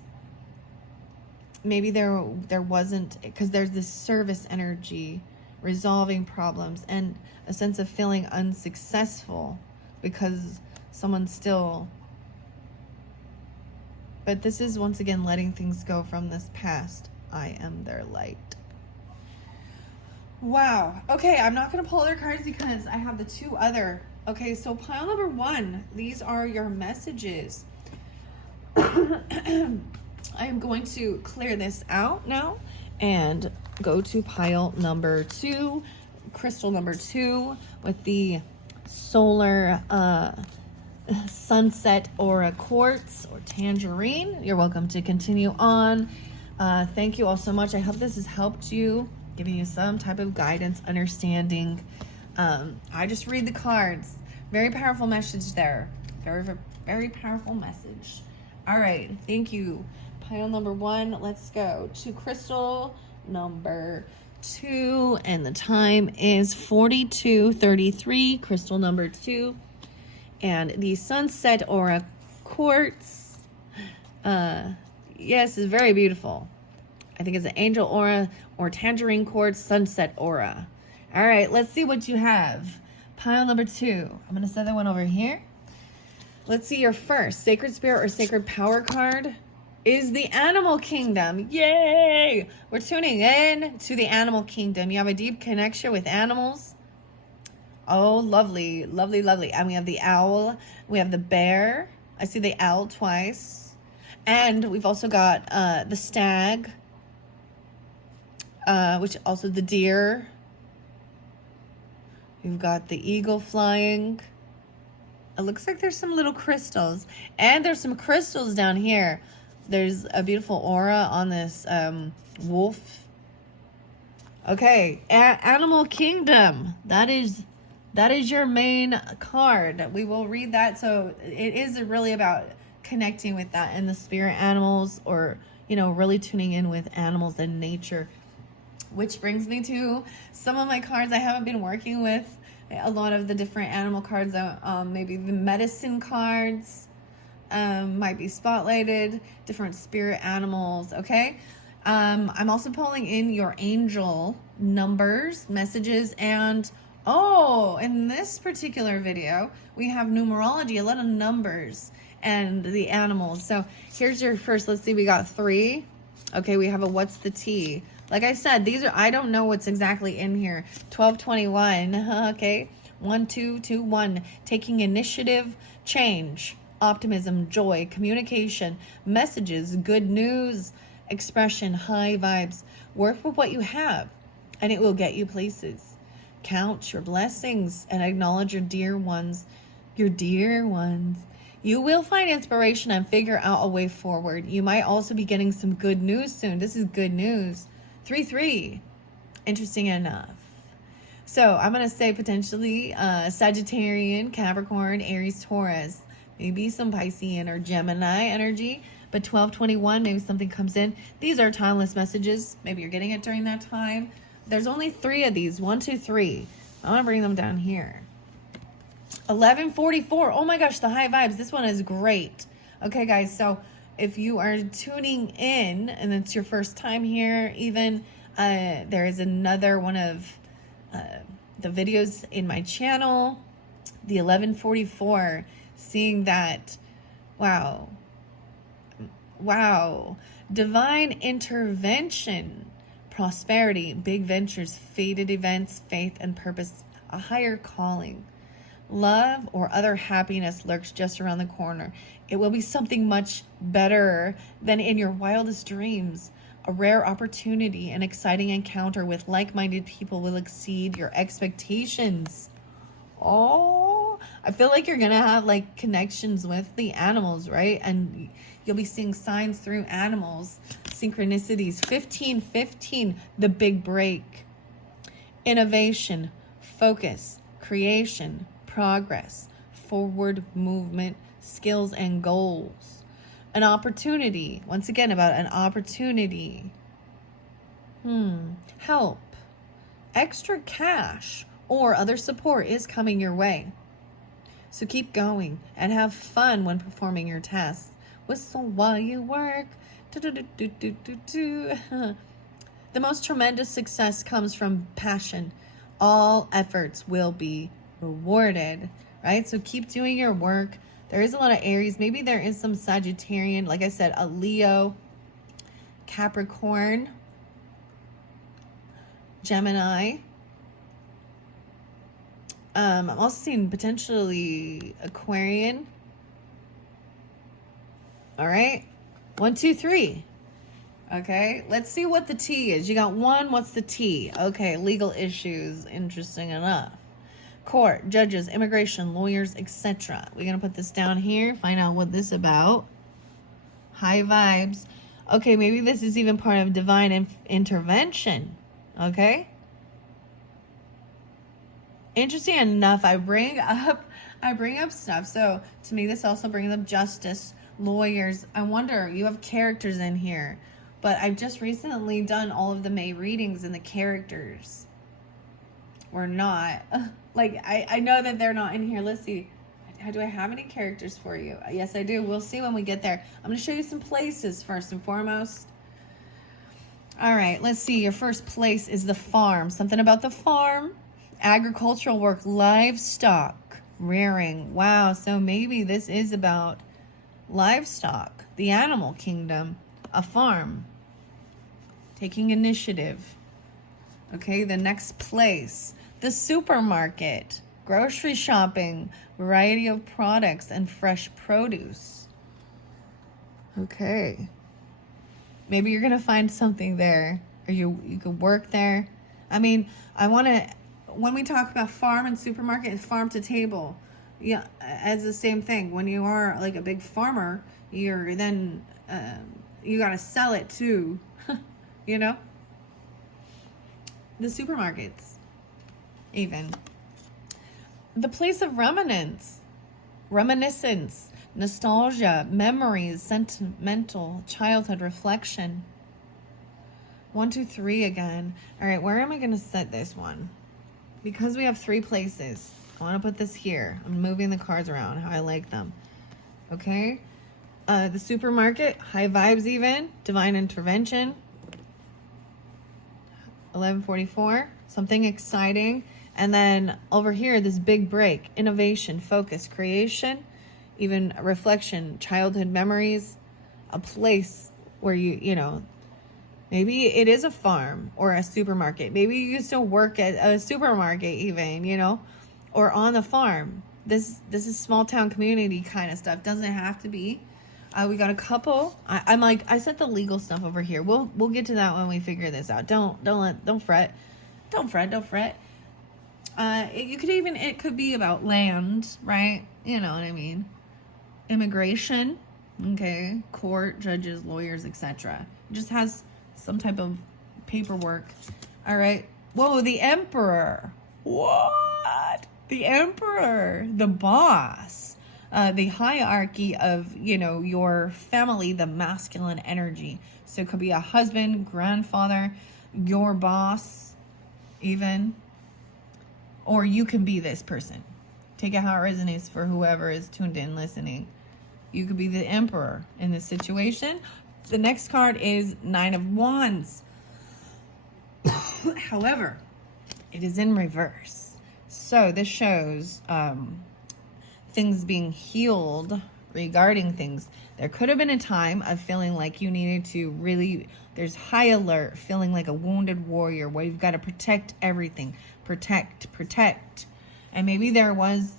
Maybe there wasn't, because there's this service energy, resolving problems, and a sense of feeling unsuccessful because someone's still. But this is once again letting things go from this past. I am their light. Wow. Okay, I'm not going to pull other cards because I have the two other. Okay, so pile number 1, these are your messages. I am going to clear this out now and go to pile number 2, crystal number 2, with the solar sunset aura quartz or tangerine. You're welcome to continue on. Thank you all so much. I hope this has helped you, giving you some type of guidance, understanding. I just read the cards. Very powerful message there. Very, very powerful message. All right. Thank you. Pile number 1. Let's go to crystal number 2. And the time is 42:33. Crystal number 2. And the sunset aura quartz. Yes, it's very beautiful. I think it's an angel aura or tangerine quartz sunset aura. All right, let's see what you have. Pile number 2. I'm going to set that one over here. Let's see your first sacred spirit or sacred power card is the animal kingdom. Yay! We're tuning in to the animal kingdom. You have a deep connection with animals. Oh, lovely, lovely, lovely. And we have the owl. We have the bear. I see the owl twice. And we've also got the stag, which also the deer. We've got the eagle flying. It looks like there's some little crystals. And there's some crystals down here. There's a beautiful aura on this wolf. Okay, Animal Kingdom. That is your main card. We will read that. So it is really about connecting with that and the spirit animals, or, really tuning in with animals and nature. Which brings me to some of my cards I haven't been working with. A lot of the different animal cards, maybe the medicine cards might be spotlighted, different spirit animals, okay? I'm also pulling in your angel numbers, messages, and in this particular video, we have numerology, a lot of numbers, and the animals. So here's your first. Let's see, we got 3. Okay, we have a what's the T? Like I said, these are, I don't know what's exactly in here. 1221, okay? 1221, taking initiative, change, optimism, joy, communication, messages, good news, expression, high vibes. Work with what you have, and it will get you places. Count your blessings and acknowledge your dear ones. Your dear ones. You will find inspiration and figure out a way forward. You might also be getting some good news soon. This is good news. 3-3. Interesting enough. So I'm going to say potentially Sagittarian, Capricorn, Aries, Taurus, maybe some Piscean or Gemini energy. But 1221, maybe something comes in. These are timeless messages. Maybe you're getting it during that time. There's only 3 of these. 1, 2, 3. I want to bring them down here. 1144. Oh my gosh, the high vibes. This one is great. Okay, guys. So if you are tuning in and it's your first time here, even there is another one of the videos in my channel, the 1144, seeing that, wow, divine intervention, prosperity, big ventures, fated events, faith and purpose, a higher calling, love or other happiness lurks just around the corner. It will be something much better than in your wildest dreams. A rare opportunity, an exciting encounter with like-minded people will exceed your expectations. Oh, I feel like you're going to have like connections with the animals, right? And you'll be seeing signs through animals, synchronicities. 1515, the big break. Innovation, focus, creation, progress, forward movement, skills and goals. An opportunity, once again about an opportunity. Help, extra cash or other support is coming your way. So keep going and have fun when performing your tasks. Whistle while you work. The most tremendous success comes from passion. All efforts will be rewarded, right? So keep doing your work. There is a lot of Aries. Maybe there is some Sagittarian. Like I said, a Leo, Capricorn, Gemini. I'm also seeing potentially Aquarian. All right. 1, 2, 3. Okay. Let's see what the T is. You got 1. What's the T? Okay. Legal issues. Interesting enough. Court, judges, immigration, lawyers, etc. We're going to put this down here. Find out what this is about. High vibes. Okay. Maybe this is even part of divine intervention. Okay. Interesting enough, I bring up stuff. So to me, this also brings up justice, lawyers. I wonder, you have characters in here, but I've just recently done all of the May readings and the characters were not like, I know that they're not in here. Let's see. Do I have any characters for you? Yes, I do. We'll see when we get there. I'm going to show you some places first and foremost. All right, let's see. Your first place is the farm. Something about the farm. Agricultural work, livestock, rearing. Wow, so maybe this is about livestock, the animal kingdom, a farm, taking initiative. Okay, the next place, the supermarket, grocery shopping, variety of products, and fresh produce. Okay, maybe you're going to find something there, or you could work there. I mean, I want to... When we talk about farm and supermarket, it's farm to table. Yeah, as the same thing. When you are like a big farmer, you're then you got to sell it too. You know, the supermarkets, even the place of reminiscence, nostalgia, memories, sentimental, childhood reflection. 1, 2, 3 again. All right, where am I going to set this one? Because we have 3 places, I want to put this here. I'm moving the cards around how I like them. Okay. The supermarket, high vibes even, divine intervention. 1144, something exciting. And then over here, this big break, innovation, focus, creation, even reflection, childhood memories, a place where you know, maybe it is a farm or a supermarket. Maybe you used to work at a supermarket even, you know, or on the farm. This is small town community kind of stuff. Doesn't have to be. We got a couple. I set the legal stuff over here. We'll get to that when we figure this out. Don't fret. Don't fret. It could be about land, right? You know what I mean? Immigration, okay, court, judges, lawyers, etc. It just has some type of paperwork. All right. Whoa, the emperor. What? The emperor, the boss, the hierarchy of, your family, the masculine energy. So it could be a husband, grandfather, your boss, even. Or you can be this person. Take it how it resonates for whoever is tuned in listening. You could be the emperor in this situation. The next card is Nine of Wands. However, it is in reverse. So this shows things being healed regarding things. There could have been a time of feeling like you needed to really, there's high alert, feeling like a wounded warrior where you've got to protect everything. Protect. And maybe there was,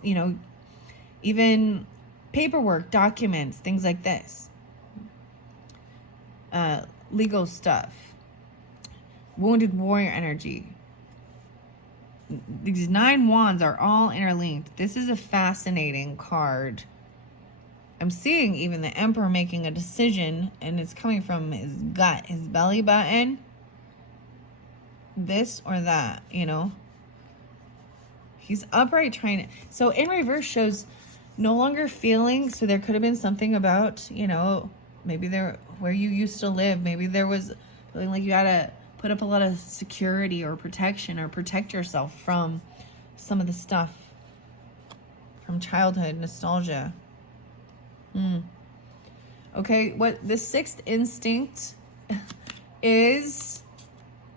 even paperwork, documents, things like this. Legal stuff. Wounded warrior energy. These 9 wands are all interlinked. This is a fascinating card. I'm seeing even the emperor making a decision, and it's coming from his gut, his belly button. This or that, He's upright trying to... So in reverse shows no longer feeling. So there could have been something about, maybe there where you used to live. Maybe there was feeling like you had to put up a lot of security or protection or protect yourself from some of the stuff from childhood, nostalgia. Okay, what the 6th instinct is,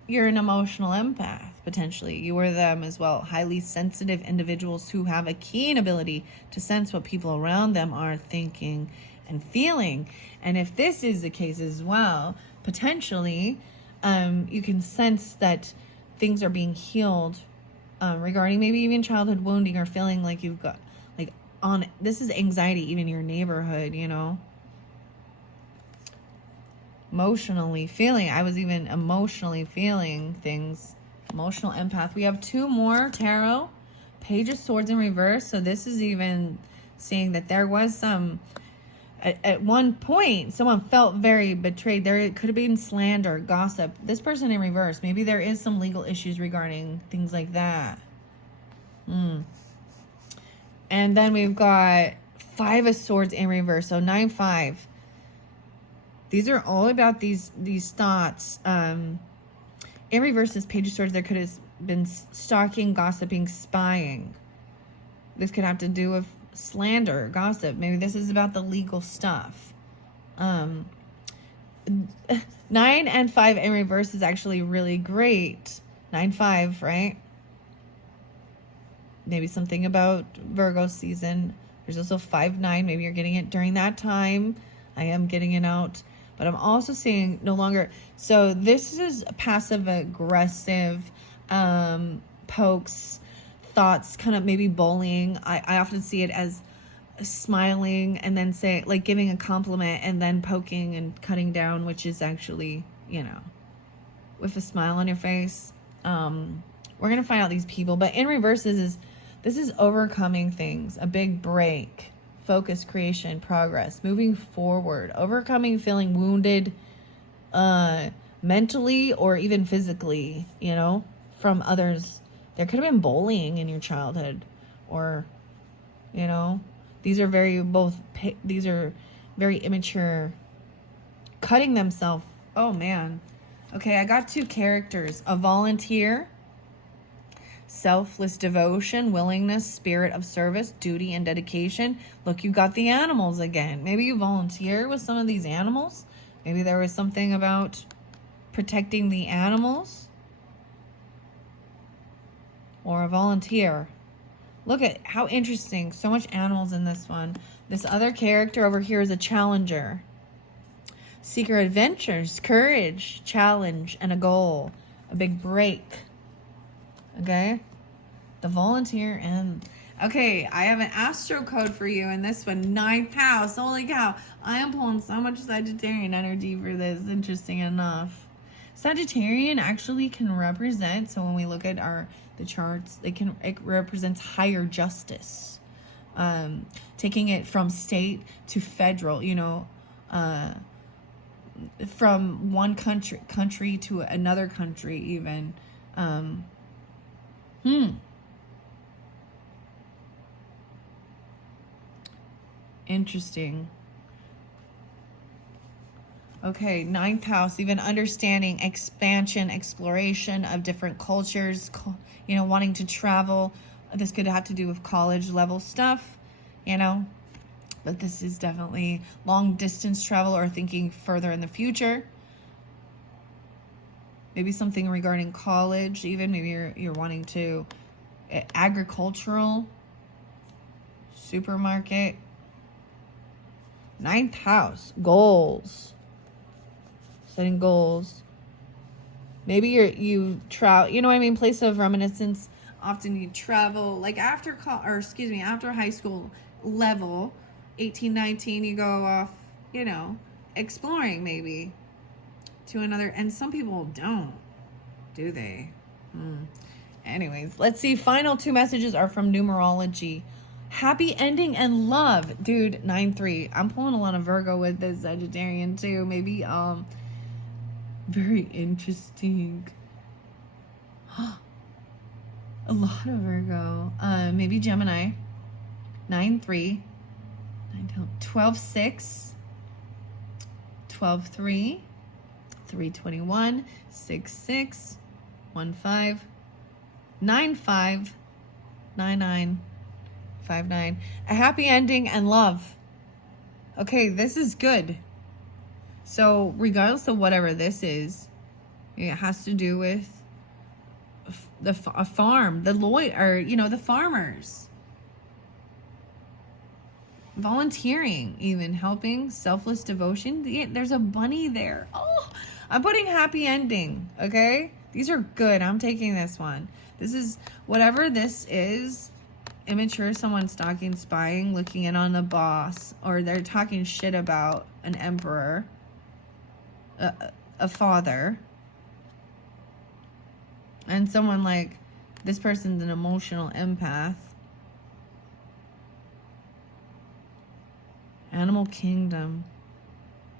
you're an emotional empath, potentially. You or them as well. Highly sensitive individuals who have a keen ability to sense what people around them are thinking and feeling. And if this is the case as well, potentially, you can sense that things are being healed regarding maybe even childhood wounding, or feeling like you've got, this is anxiety, even your neighborhood, emotionally feeling. I was even emotionally feeling things. Emotional empath. We have 2 more tarot. Page of Swords in reverse. So this is even saying that there was some, at one point, someone felt very betrayed. There could have been slander, gossip. This person in reverse. Maybe there is some legal issues regarding things like that. And then we've got 5 of Swords in reverse. So 9-5. These are all about these thoughts. In reverse, this Page of Swords, there could have been stalking, gossiping, spying. This could have to do with slander, gossip. Maybe this is about the legal stuff. 9 and 5 in reverse is actually really great. 9-5, right? Maybe something about Virgo season. There's also 5-9. Maybe you're getting it during that time. I am getting it out. But I'm also seeing no longer. So this is passive aggressive, pokes, thoughts, kind of maybe bullying. I often see it as smiling and then say, like, giving a compliment and then poking and cutting down, which is actually, with a smile on your face. We're going to find out these people. But in reverse, this is overcoming things, a big break. Focus, creation, progress, moving forward, overcoming feeling wounded mentally or even physically, from others. There could have been bullying in your childhood, or, these are very immature, cutting themselves. Oh man. Okay, I got 2 characters, a volunteer, selfless devotion, willingness, spirit of service, duty, and dedication. Look, you got the animals again. Maybe you volunteer with some of these animals. Maybe there was something about protecting the animals. Or a volunteer. Look at how interesting. So much animals in this one. This other character over here is a challenger. Seeker adventures, courage, challenge, and a goal. A big break. Okay, the volunteer. And okay, I have an astro code for you in this one. 9th house. Holy cow, I am pulling so much Sagittarian energy for this. Interesting enough, Sagittarian actually can represent, so when we look at the charts, it represents higher justice, taking it from state to federal, from one country to another country even. Interesting. Okay, ninth house, even understanding, expansion, exploration of different cultures, wanting to travel. This could have to do with college level stuff, but this is definitely long distance travel or thinking further in the future. Maybe something regarding college, even maybe you're wanting to agricultural, supermarket. Ninth house, goals. Setting goals. Maybe you travel, you know what I mean? Place of reminiscence. Often you travel, like after high school level, 18, 19, you go off, exploring maybe to another. And some people don't, do they? Anyways, let's see. Final 2 messages are from numerology. Happy ending and love. Dude, 9-3. I'm pulling a lot of Virgo with this Sagittarian too. Maybe, very interesting. A lot of Virgo. Maybe Gemini. 9-3. 12-6. 12-3. 3-21. 6-6. 1-5. 9-5. 9-9. 5-9. A happy ending and love. Okay, this is good. So regardless of whatever this is, it has to do with a farm, the farmers. Volunteering, even helping, selfless devotion. There's a bunny there. Oh, I'm putting happy ending, okay? These are good. I'm taking this one. This is, whatever this is, immature, someone stalking, spying, looking in on the boss, or they're talking shit about an emperor. A father, and someone like this person's an emotional empath. Animal kingdom,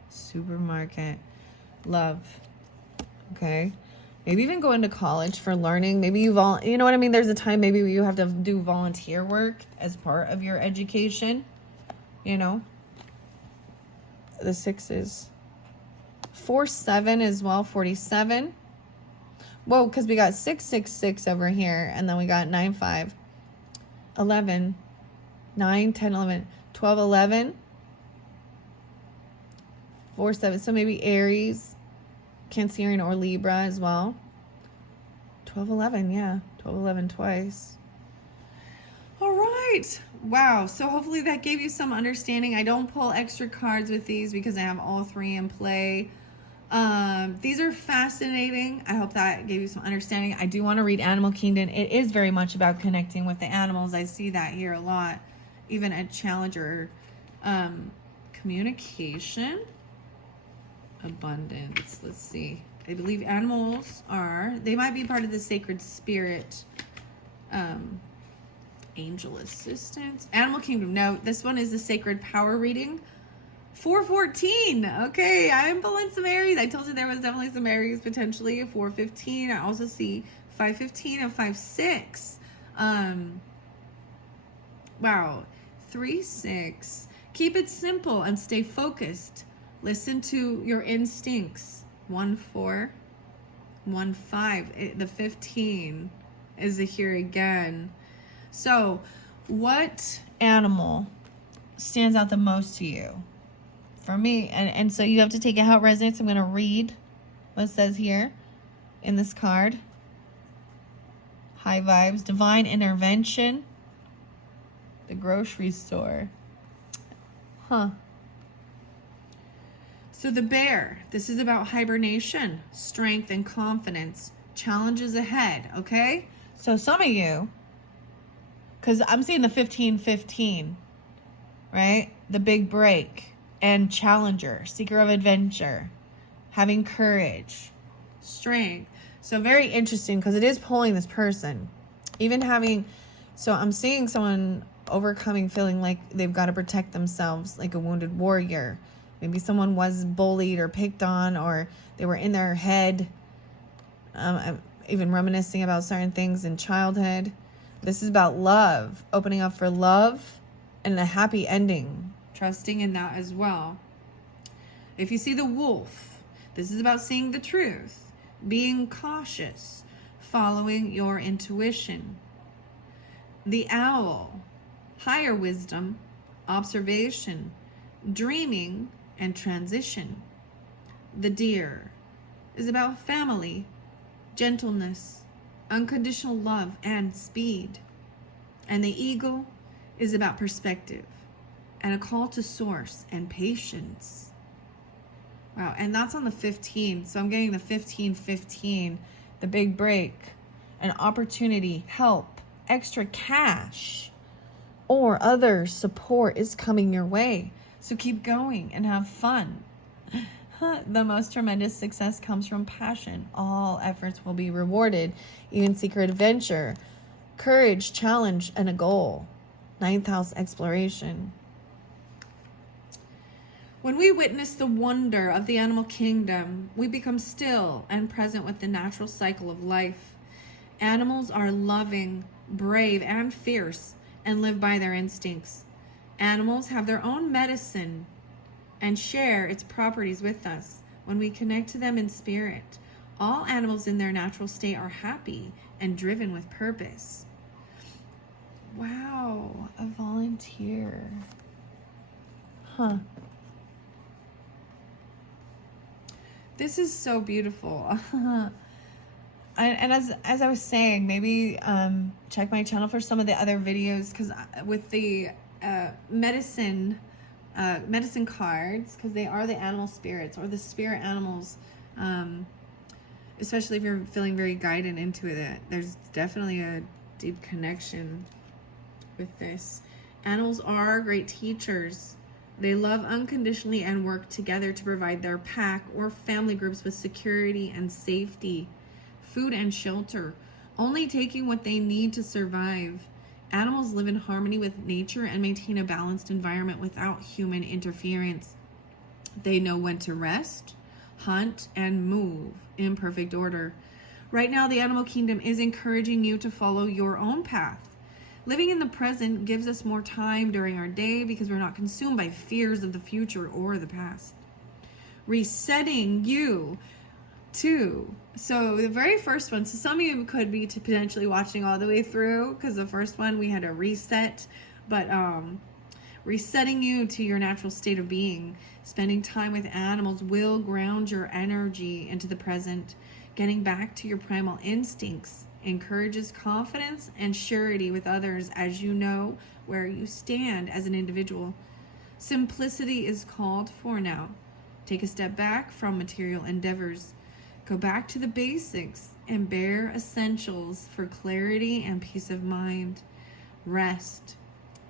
supermarket, love. Okay, maybe even go into college for learning. Maybe you know what I mean? There's a time maybe you have to do volunteer work as part of your education. The 6s. 4-7 as well, 47. Whoa, because we got 6-6-6 over here, and then we got 9-5, 11, 9, 10, 11, 12, 11, 4-7. So maybe Aries, Cancerian, or Libra as well. 12-11, yeah, 12-11 twice. All right. Wow. So hopefully that gave you some understanding. I don't pull extra cards with these because I have all 3 in play. These are fascinating. I hope that gave you some understanding. I do want to read Animal Kingdom. It is very much about connecting with the animals. I see that here a lot, even at Challenger. Communication, abundance. Let's see. I believe animals they might be part of the sacred spirit. Angel assistance. Animal Kingdom. No, this one is the sacred power reading. 414. Okay, I am pulling some Aries. I told you there was definitely some Aries potentially. 415. I also see 515 and 5-6. Wow. 3-6. Keep it simple and stay focused. Listen to your instincts. 1-4. 1-5. The 15 is here again. So, what animal stands out the most to you? For me, and so you have to take it how it resonates. I'm going to read what it says here in this card. High vibes, divine intervention, the grocery store. So the bear, this is about hibernation, strength and confidence, challenges ahead, okay? So some of you, because I'm seeing the 15-15, right? The big break. And challenger, seeker of adventure, having courage, strength. So very interesting because it is pulling this person. So I'm seeing someone overcoming, feeling like they've got to protect themselves like a wounded warrior. Maybe someone was bullied or picked on, or they were in their head, even reminiscing about certain things in childhood. This is about love, opening up for love and a happy ending. trusting in that as well. If you see the wolf, this is about seeing the truth, being cautious, following your intuition. The owl, higher wisdom, observation, dreaming, and transition. The deer is about family, gentleness, unconditional love, and speed. And the eagle is about perspective and a call to source and patience. Wow, and that's on the 15th. So I'm getting the 15-15, the big break, an opportunity, help, extra cash, or other support is coming your way. So keep going and have fun. The most tremendous success comes from passion. All efforts will be rewarded, even secret adventure, courage, challenge, and a goal. 9th house exploration. When we witness the wonder of the animal kingdom, we become still and present with the natural cycle of life. Animals are loving, brave, and fierce, and live by their instincts. Animals have their own medicine and share its properties with us when we connect to them in spirit. All animals in their natural state are happy and driven with purpose. Wow, a volunteer. Huh. This is so beautiful. And as I was saying, maybe check my channel for some of the other videos, because with the medicine cards, because they are the animal spirits or the spirit animals, especially if you're feeling very guided into it, there's definitely a deep connection with this. Animals are great teachers. They love unconditionally and work together to provide their pack or family groups with security and safety, food and shelter, only taking what they need to survive. Animals live in harmony with nature and maintain a balanced environment without human interference. They know when to rest, hunt, and move in perfect order. Right now, the animal kingdom is encouraging you to follow your own path. Living in the present gives us more time during our day because we're not consumed by fears of the future or the past. Resetting you too. So the very first one, so some of you could be potentially watching all the way through, because the first one we had a reset, but resetting you to your natural state of being. Spending time with animals will ground your energy into the present. Getting back to your primal instincts encourages confidence and surety with others as you know where you stand as an individual. Simplicity is called for now. Take a step back from material endeavors. Go back to the basics and bare essentials for clarity and peace of mind. Rest.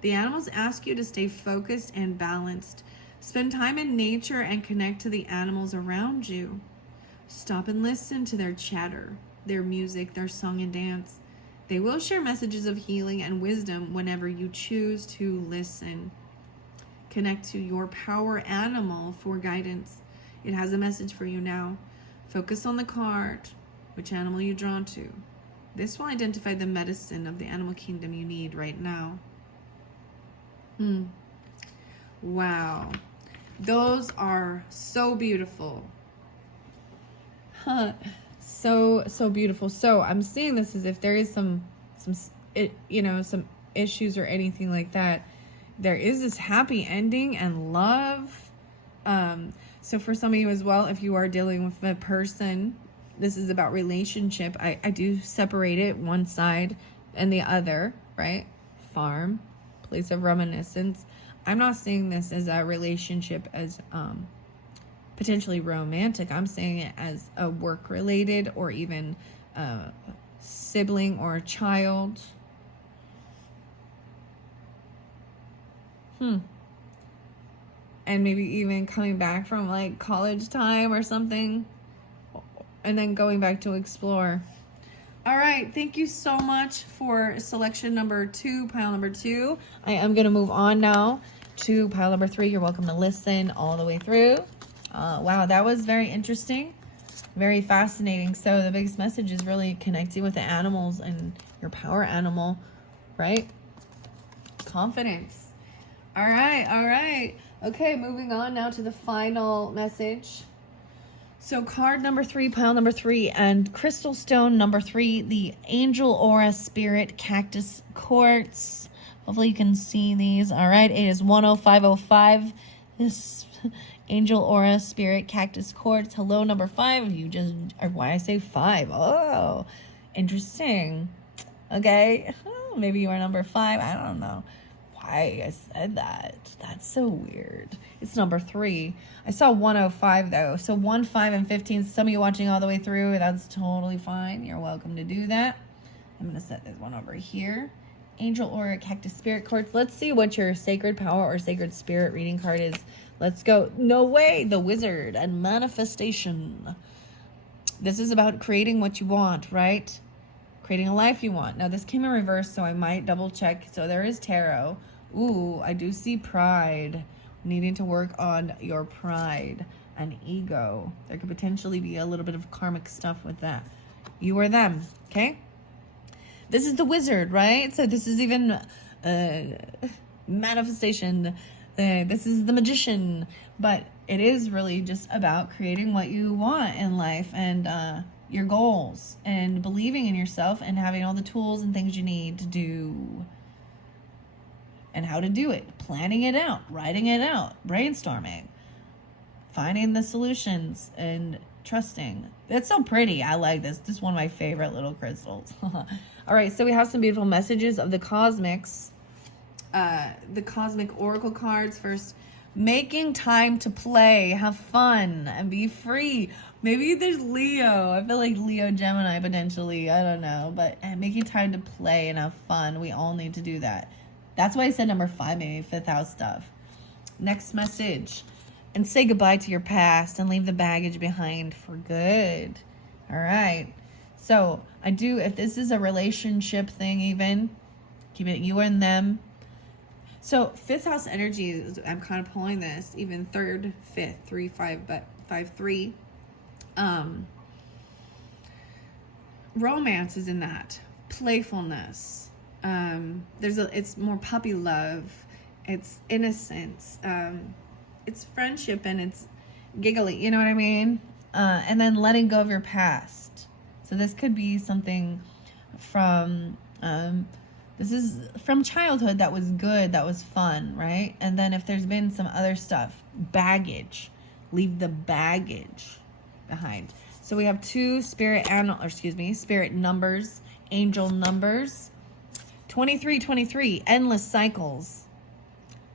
The animals ask you to stay focused and balanced. Spend time in nature and connect to the animals around you. Stop and listen to their chatter, their music, their song and dance. They will share messages of healing and wisdom whenever you choose to listen. Connect to your power animal for guidance. It has a message for you now. Focus on the card, which animal you're drawn to. This will identify the medicine of the animal kingdom you need right now. Wow. Those are so beautiful. So beautiful. So I'm seeing this as if there is some issues or anything like that. There is this happy ending and love. So for some of you as well, if you are dealing with a person, this is about relationship. I do separate it, one side and the other, right? Farm, place of reminiscence. I'm not seeing this as a relationship as potentially romantic. I'm saying it as a work-related or even a sibling or a child. And maybe even coming back from like college time or something, and then going back to explore. All right, thank you so much for selection number 2, pile number 2. I am going to move on now to pile number 3. You're welcome to listen all the way through. Wow, that was very interesting, very fascinating. So the biggest message is really connecting with the animals and your power animal, right? Confidence. All right, all right. Okay, moving on now to the final message. So card number 3, pile number 3, and crystal stone number 3, the Angel Aura Spirit Cactus Quartz. Hopefully you can see these. All right, it is 10505. This Angel Aura Spirit Cactus Quartz. Hello, number 5. You just, or why I say 5. Oh, interesting. Okay, maybe you are number 5. I don't know why I said that. That's so weird. It's number 3. I saw 105 though. So 1, 5, and 15. Some of you watching all the way through, that's totally fine. You're welcome to do that. I'm going to set this one over here. Angel Aura Cactus Spirit Quartz. Let's see what your Sacred Power or Sacred Spirit reading card is. Let's go. No way. The Wizard and Manifestation. This is about creating what you want, right? Creating a life you want. Now, this came in reverse, so I might double check. So there is tarot. Ooh, I do see pride. Needing to work on your pride and ego. There could potentially be a little bit of karmic stuff with that. You or them, okay? This is the Wizard, right? So this is even manifestation. This is the Magician. But it is really just about creating what you want in life and your goals and believing in yourself and having all the tools and things you need to do and how to do it, planning it out, writing it out, brainstorming, finding the solutions and trusting. It's so pretty. I like this. This is one of my favorite little crystals. All right, so we have some beautiful messages of the cosmics, the cosmic oracle cards. First, making time to play, have fun, and be free. Maybe there's Leo. I feel like Leo, Gemini, potentially. I don't know. But making time to play and have fun. We all need to do that. That's why I said number 5, maybe 5th house stuff. Next message. And say goodbye to your past and leave the baggage behind for good. All right. So I do, if this is a relationship thing even, keep it you and them. So 5th house energy, is, I'm kind of pulling this, even 3rd, 5th, 3, 5, but 5, 3. Romance is in that. Playfulness. It's more puppy love. It's innocence. It's friendship and it's giggly. You know what I mean? And then letting go of your past. So this could be something from, this is from childhood that was good, that was fun, right? And then if there's been some other stuff, baggage, leave the baggage behind. So we have 2 spirit numbers, angel numbers. 2323, endless cycles,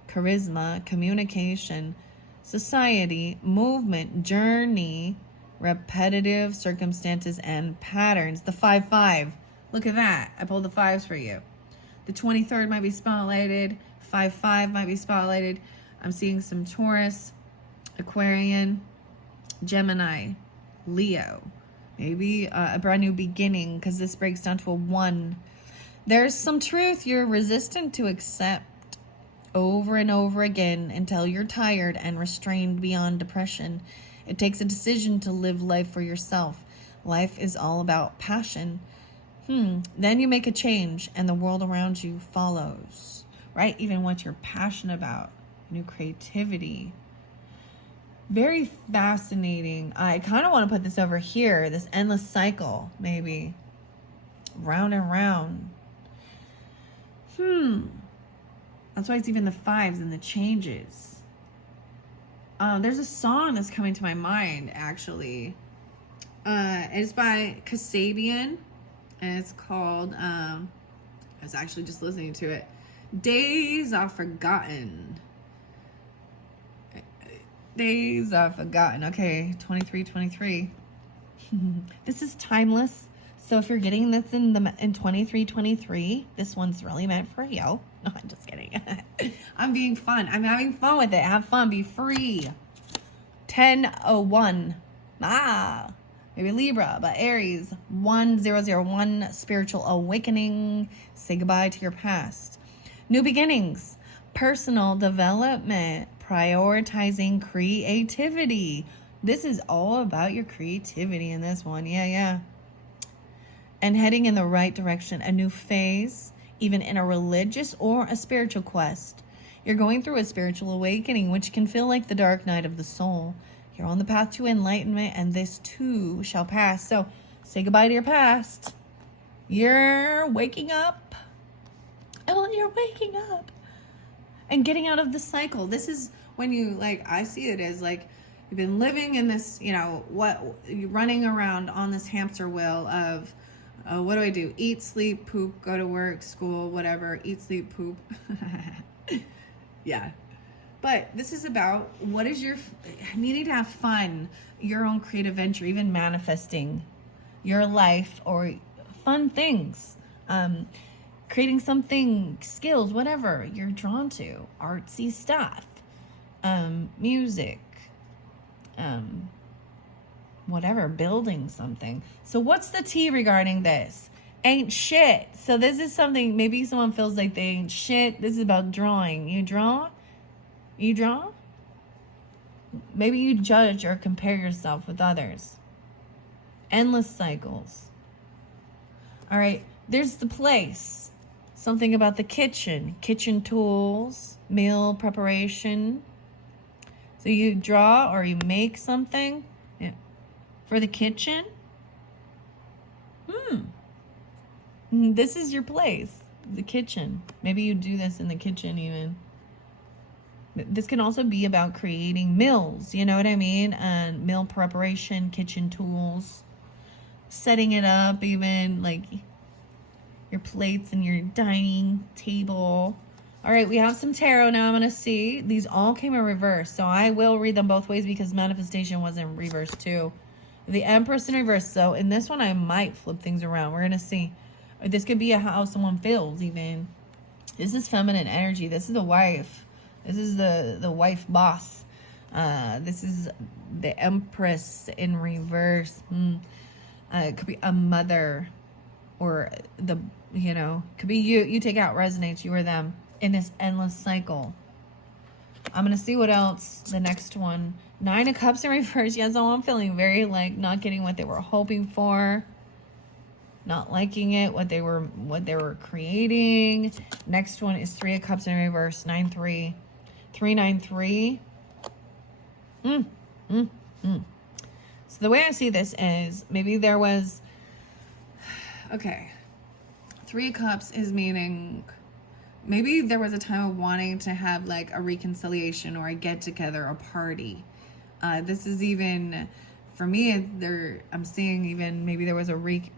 charisma, communication, society, movement, journey, repetitive circumstances, and patterns. The 5-5, look at that. I pulled the 5s for you. The 23rd might be spotlighted. 5-5 might be spotlighted. I'm seeing some Taurus, Aquarian, Gemini, Leo. Maybe a brand new beginning because this breaks down to a 1. There's some truth you're resistant to accept over and over again until you're tired and restrained beyond depression. It takes a decision to live life for yourself. Life is all about passion. Then you make a change and the world around you follows, right? Even what you're passionate about, new creativity. Very fascinating. I kind of want to put this over here, this endless cycle, maybe. Round and round. That's why it's even the 5s and the changes. There's a song that's coming to my mind, actually. It's by Kasabian, and it's called, I was actually just listening to it. Days Are Forgotten. Days Are Forgotten. Okay, 2323. This is timeless. So if you're getting this in 2323, this one's really meant for you. No, I'm just kidding. I'm being fun. I'm having fun with it. Have fun. Be free. 1001. Maybe Libra, but Aries. 1001. Spiritual awakening. Say goodbye to your past. New beginnings. Personal development. Prioritizing creativity. This is all about your creativity in this one. Yeah. And heading in the right direction, a new phase, even in a religious or a spiritual quest. You're going through a spiritual awakening, which can feel like the dark night of the soul. You're on the path to enlightenment, and this too shall pass. So say goodbye to your past. You're waking up. Oh, you're waking up and getting out of the cycle. This is when you, like, I see it as like you've been living in this, you know, what you're running around on this hamster wheel of, what do I do? Eat, sleep, poop, go to work, school, whatever. Eat, sleep, poop. Yeah. But this is about what is your needing to have fun, your own creative venture, even manifesting your life or fun things, creating something, skills, whatever you're drawn to, artsy stuff, music, whatever, building something. So what's the tea regarding this? Ain't shit. So this is something, maybe someone feels like they ain't shit. This is about drawing. You draw? You draw? Maybe you judge or compare yourself with others. Endless cycles. All right, there's the place. Something about the kitchen. Kitchen tools, meal preparation. So you draw or you make something for the kitchen. This is your place, the kitchen. Maybe you do this in the kitchen even. This can also be about creating meals, you know what I mean? And meal preparation, kitchen tools, setting it up, even like your plates and your dining table. All right, we have some tarot now. I'm going to see. These all came in reverse, so I will read them both ways because manifestation was in reverse too. The Empress in reverse. So in this one, I might flip things around. We're going to see. This could be how someone feels even. This is feminine energy. This is the wife. This is the wife boss. This is the Empress in reverse. It could be a mother or the, you know, could be you. You take out resonates, you or them in this endless cycle. I'm going to see what else. The next one. 9 of Cups in reverse. Yes, I'm feeling very like not getting what they were hoping for. Not liking it, what they were creating. Next one is 3 of Cups in reverse. 9-3. 3-9-3. So the way I see this is maybe there was, okay, 3 of Cups is meaning maybe there was a time of wanting to have like a reconciliation or a get together, a party. This is even, for me, I'm seeing even maybe there was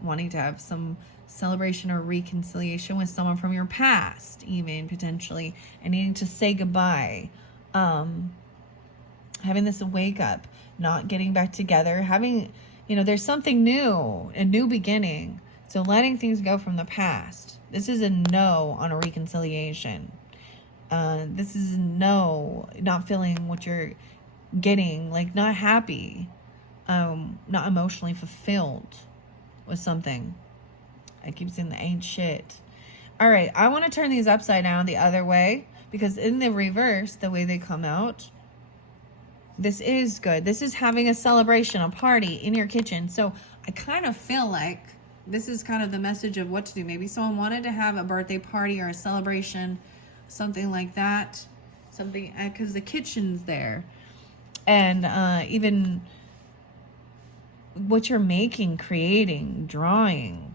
wanting to have some celebration or reconciliation with someone from your past, even potentially, and needing to say goodbye. Having this wake up, not getting back together, having, you know, there's something new, a new beginning. So letting things go from the past. This is a no on a reconciliation. This is a no, not feeling what you're getting, like not happy, not emotionally fulfilled with something. I keep saying the ain't shit. All right, I want to turn these upside down the other way because in the reverse, the way they come out, this is good. This is having a celebration, a party in your kitchen. So I kind of feel like this is kind of the message of what to do. Maybe someone wanted to have a birthday party or a celebration, something like that. Something, because the kitchen's there. And even what you're making, creating, drawing.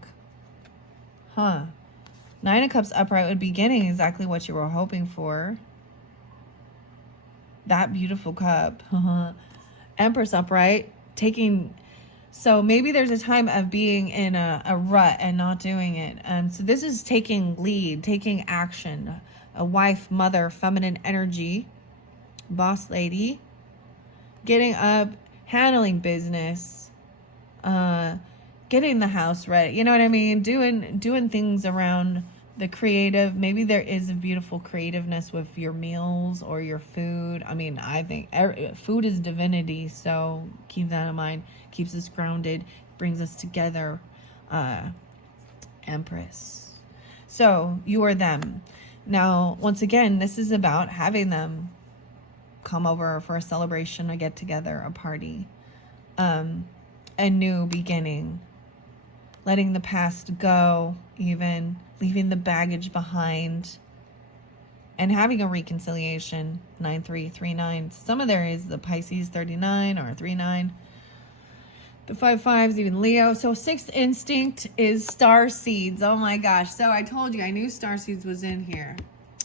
9 of Cups upright would be getting exactly what you were hoping for. That beautiful cup. Empress upright, taking. So maybe there's a time of being in a rut and not doing it. So this is taking lead, taking action. A wife, mother, feminine energy, boss lady, getting up, handling business, getting the house ready. You know what I mean? Doing things around the creative. Maybe there is a beautiful creativeness with your meals or your food. I mean, I think food is divinity, so keep that in mind. Keeps us grounded, brings us together. Empress. So you are them. Now, once again, this is about having them come over for a celebration, a get together, a party, a new beginning, letting the past go, even leaving the baggage behind, and having a reconciliation. 9339. Some of there is the Pisces 39 or 39. The 5/5 is even Leo. So sixth instinct is star seeds. Oh my gosh. So I told you, I knew star seeds was in here.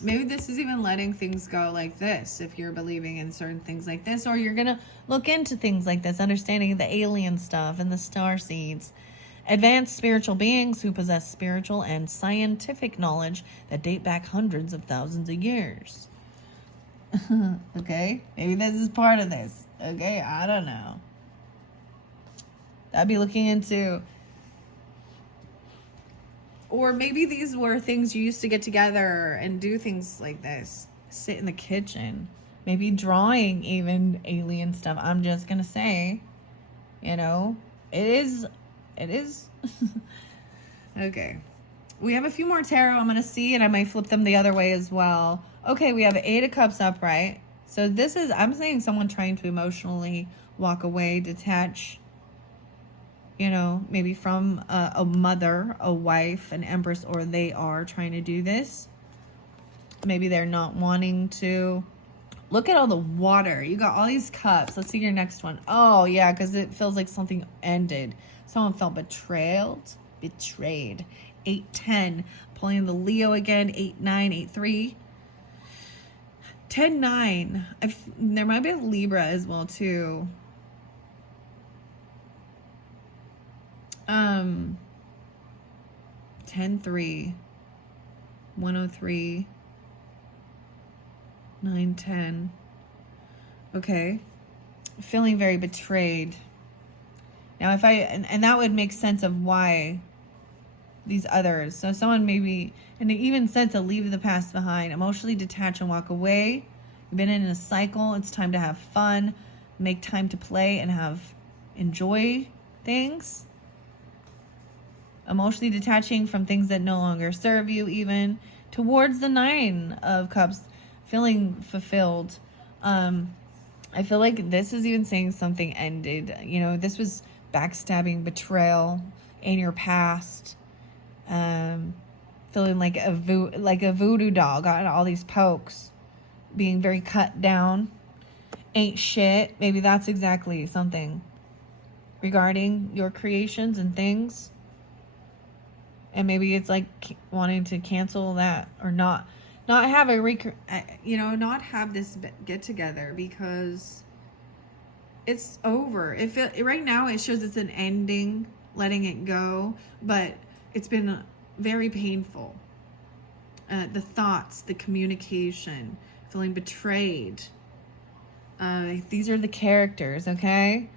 Maybe this is even letting things go like this, if you're believing in certain things like this, or you're going to look into things like this, understanding the alien stuff and the star seeds. Advanced spiritual beings who possess spiritual and scientific knowledge that date back hundreds of thousands of years. Okay? Maybe this is part of this. Okay? I don't know. I'd be looking into. Or maybe these were things you used to get together and do things like this. Sit in the kitchen. Maybe drawing even alien stuff. I'm just going to say, you know, it is. Okay. We have a few more tarot I'm going to see, and I might flip them the other way as well. Okay, we have 8 of Cups upright. So this is, I'm saying someone trying to emotionally walk away, detach, you know, maybe from a mother, a wife, an empress, or they are trying to do this. Maybe they're not wanting to. Look at all the water. You got all these cups. Let's see your next one. Oh, yeah, because it feels like something ended. Someone felt betrayed. 8-10. Pulling the Leo again. 8-9, 8-3. 10-9. There might be a Libra as well, too. 10-3. 103. 9-10. Okay. Feeling very betrayed. Now, if and that would make sense of why these others. So someone maybe, and it even said to leave the past behind, emotionally detach and walk away. You've been in a cycle. It's time to have fun, make time to play and enjoy things. Emotionally detaching from things that no longer serve you, even towards the 9 of Cups, feeling fulfilled. I feel like this is even saying something ended. You know, this was backstabbing, betrayal in your past. Feeling like a voodoo doll, got all these pokes, being very cut down. Ain't shit. Maybe that's exactly something regarding your creations and things. And maybe it's like wanting to cancel that or not have not have this get together because it's over. Right now it shows it's an ending, letting it go, but it's been very painful. The thoughts, the communication, feeling betrayed. These are the characters, okay?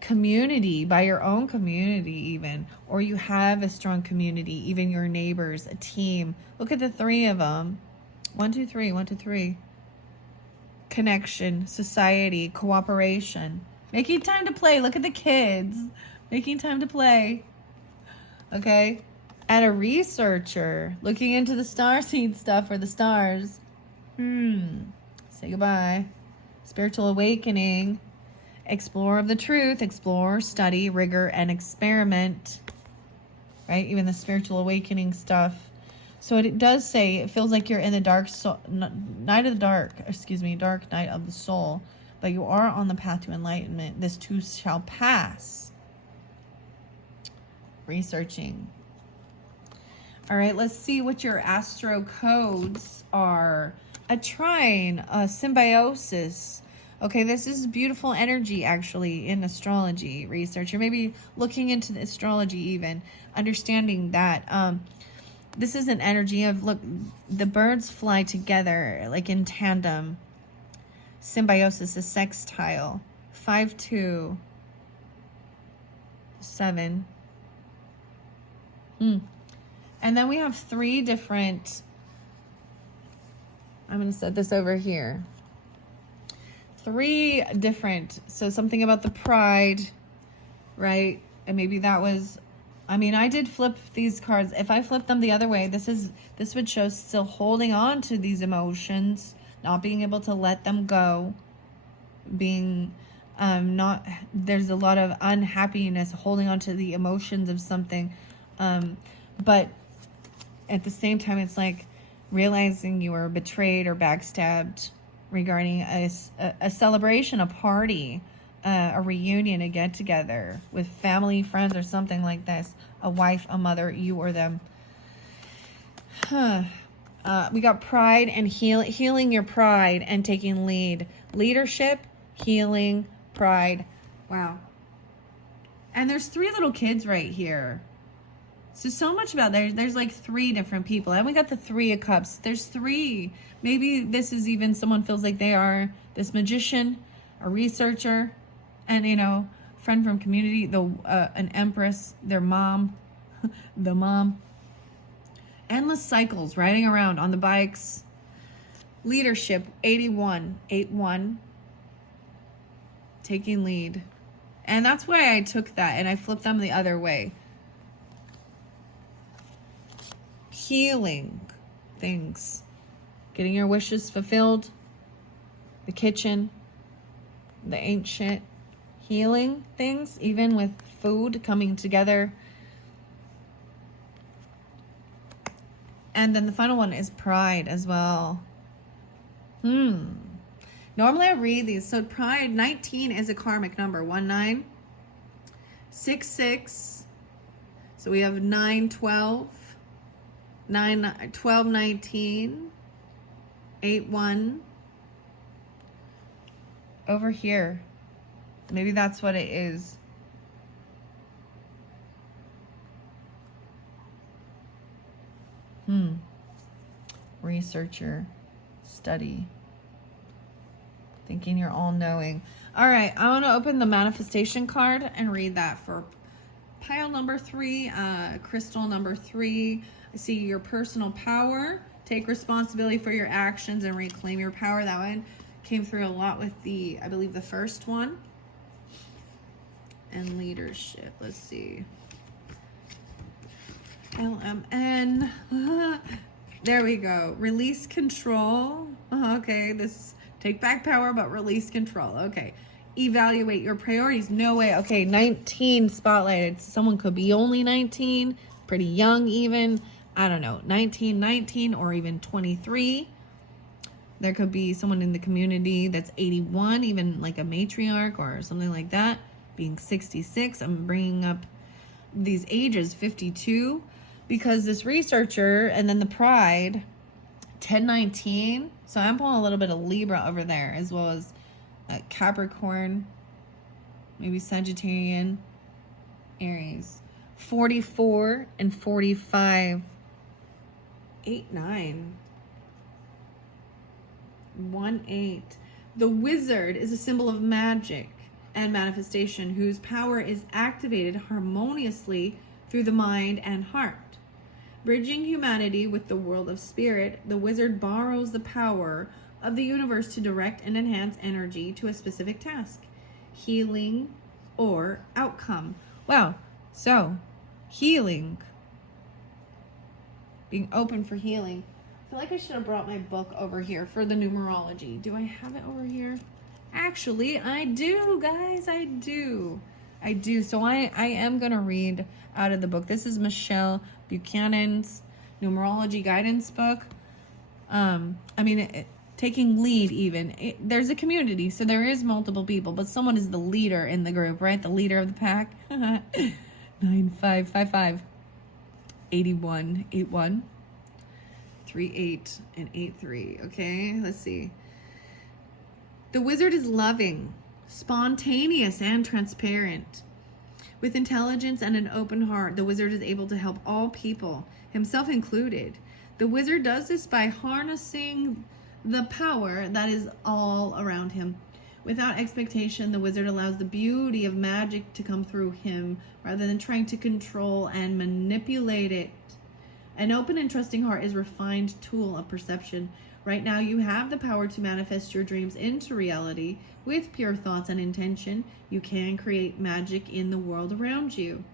Community, by your own community even, or you have a strong community, even your neighbors, a team. Look at the 3 of them. 1, 2, 3, 1, 2, 3. Connection, society, cooperation, making time to play. Look at the kids making time to play. Okay. And a researcher looking into the star seed stuff or the stars. Say goodbye. Spiritual awakening. Explore of the truth, explore, study, rigor, and experiment. Right? Even the spiritual awakening stuff. So it does say, it feels like you're in the dark night of the soul. But you are on the path to enlightenment. This too shall pass. Researching. All right, let's see what your astro codes are. A trine, a symbiosis. Okay, this is beautiful energy, actually, in astrology research. Or maybe looking into the astrology even, understanding that this is an energy of, look, the birds fly together, like in tandem. Symbiosis, a sextile. 5-2. 7. And then we have 3 different, I'm going to set this over here. 3 different, so something about the pride, right? And maybe that was, I did flip these cards. If I flip them the other way, this would show still holding on to these emotions, not being able to let them go, being there's a lot of unhappiness, holding on to the emotions of something, but at the same time, it's like realizing you were betrayed or backstabbed regarding a celebration, a party, a reunion, a get-together with family, friends, or something like this. A wife, a mother, you or them. We got pride and healing your pride and taking lead. Leadership, healing, pride. Wow. And there's 3 little kids right here. So much about that. There's like 3 different people. And we got the 3 of Cups. There's 3. Maybe this is even someone feels like they are this magician, a researcher, and, you know, friend from community, an empress, their mom, the mom. Endless cycles, riding around on the bikes. Leadership, 81, 8-1. Taking lead. And that's why I took that and I flipped them the other way. Healing things. Getting your wishes fulfilled. The kitchen. The ancient. Healing things, even with food coming together. And then the final one is pride as well. Normally I read these. So pride, 19 is a karmic number. 19, 66. So we have 9, 12. 9, 12, 19. 8, 1. Over here. Maybe that's what it is. Researcher, study, thinking you're all knowing. All right, I want to open the manifestation card and read that for pile number 3, crystal number 3. I see your personal power. Take responsibility for your actions and reclaim your power. That one came through a lot with I believe the first one. And leadership. Let's see. LMN. There we go. Release control. Okay, this take back power, but release control. Okay. Evaluate your priorities. No way. Okay, 19 spotlighted. Someone could be only 19, pretty young even. I don't know, 19, or even 23. There could be someone in the community that's 81, even like a matriarch or something like that, being 66. I'm bringing up these ages, 52. Because this researcher and then the pride, 1019. So I'm pulling a little bit of Libra over there, as well as Capricorn, maybe Sagittarian, Aries. 44 and 45. 8, 9. 1, 8. The wizard is a symbol of magic and manifestation whose power is activated harmoniously through the mind and heart. Bridging humanity with the world of spirit, the wizard borrows the power of the universe to direct and enhance energy to a specific task, healing, or outcome. Wow. So, healing. Being open for healing. I feel like I should have brought my book over here for the numerology. Do I have it over here? Actually, I do, guys. I do. So I am going to read out of the book. This is Michelle Buchanan's numerology guidance book. Taking lead even. There's a community, so there is multiple people, but someone is the leader in the group, right? The leader of the pack. 9555. 81, 81. 38 and 83. Okay, let's see. The wizard is loving, spontaneous, and transparent. With intelligence and an open heart, the wizard is able to help all people, himself included. The wizard does this by harnessing the power that is all around him. Without expectation, the wizard allows the beauty of magic to come through him rather than trying to control and manipulate it. An open and trusting heart is a refined tool of perception. Right now, you have the power to manifest your dreams into reality. With pure thoughts and intention, you can create magic in the world around you.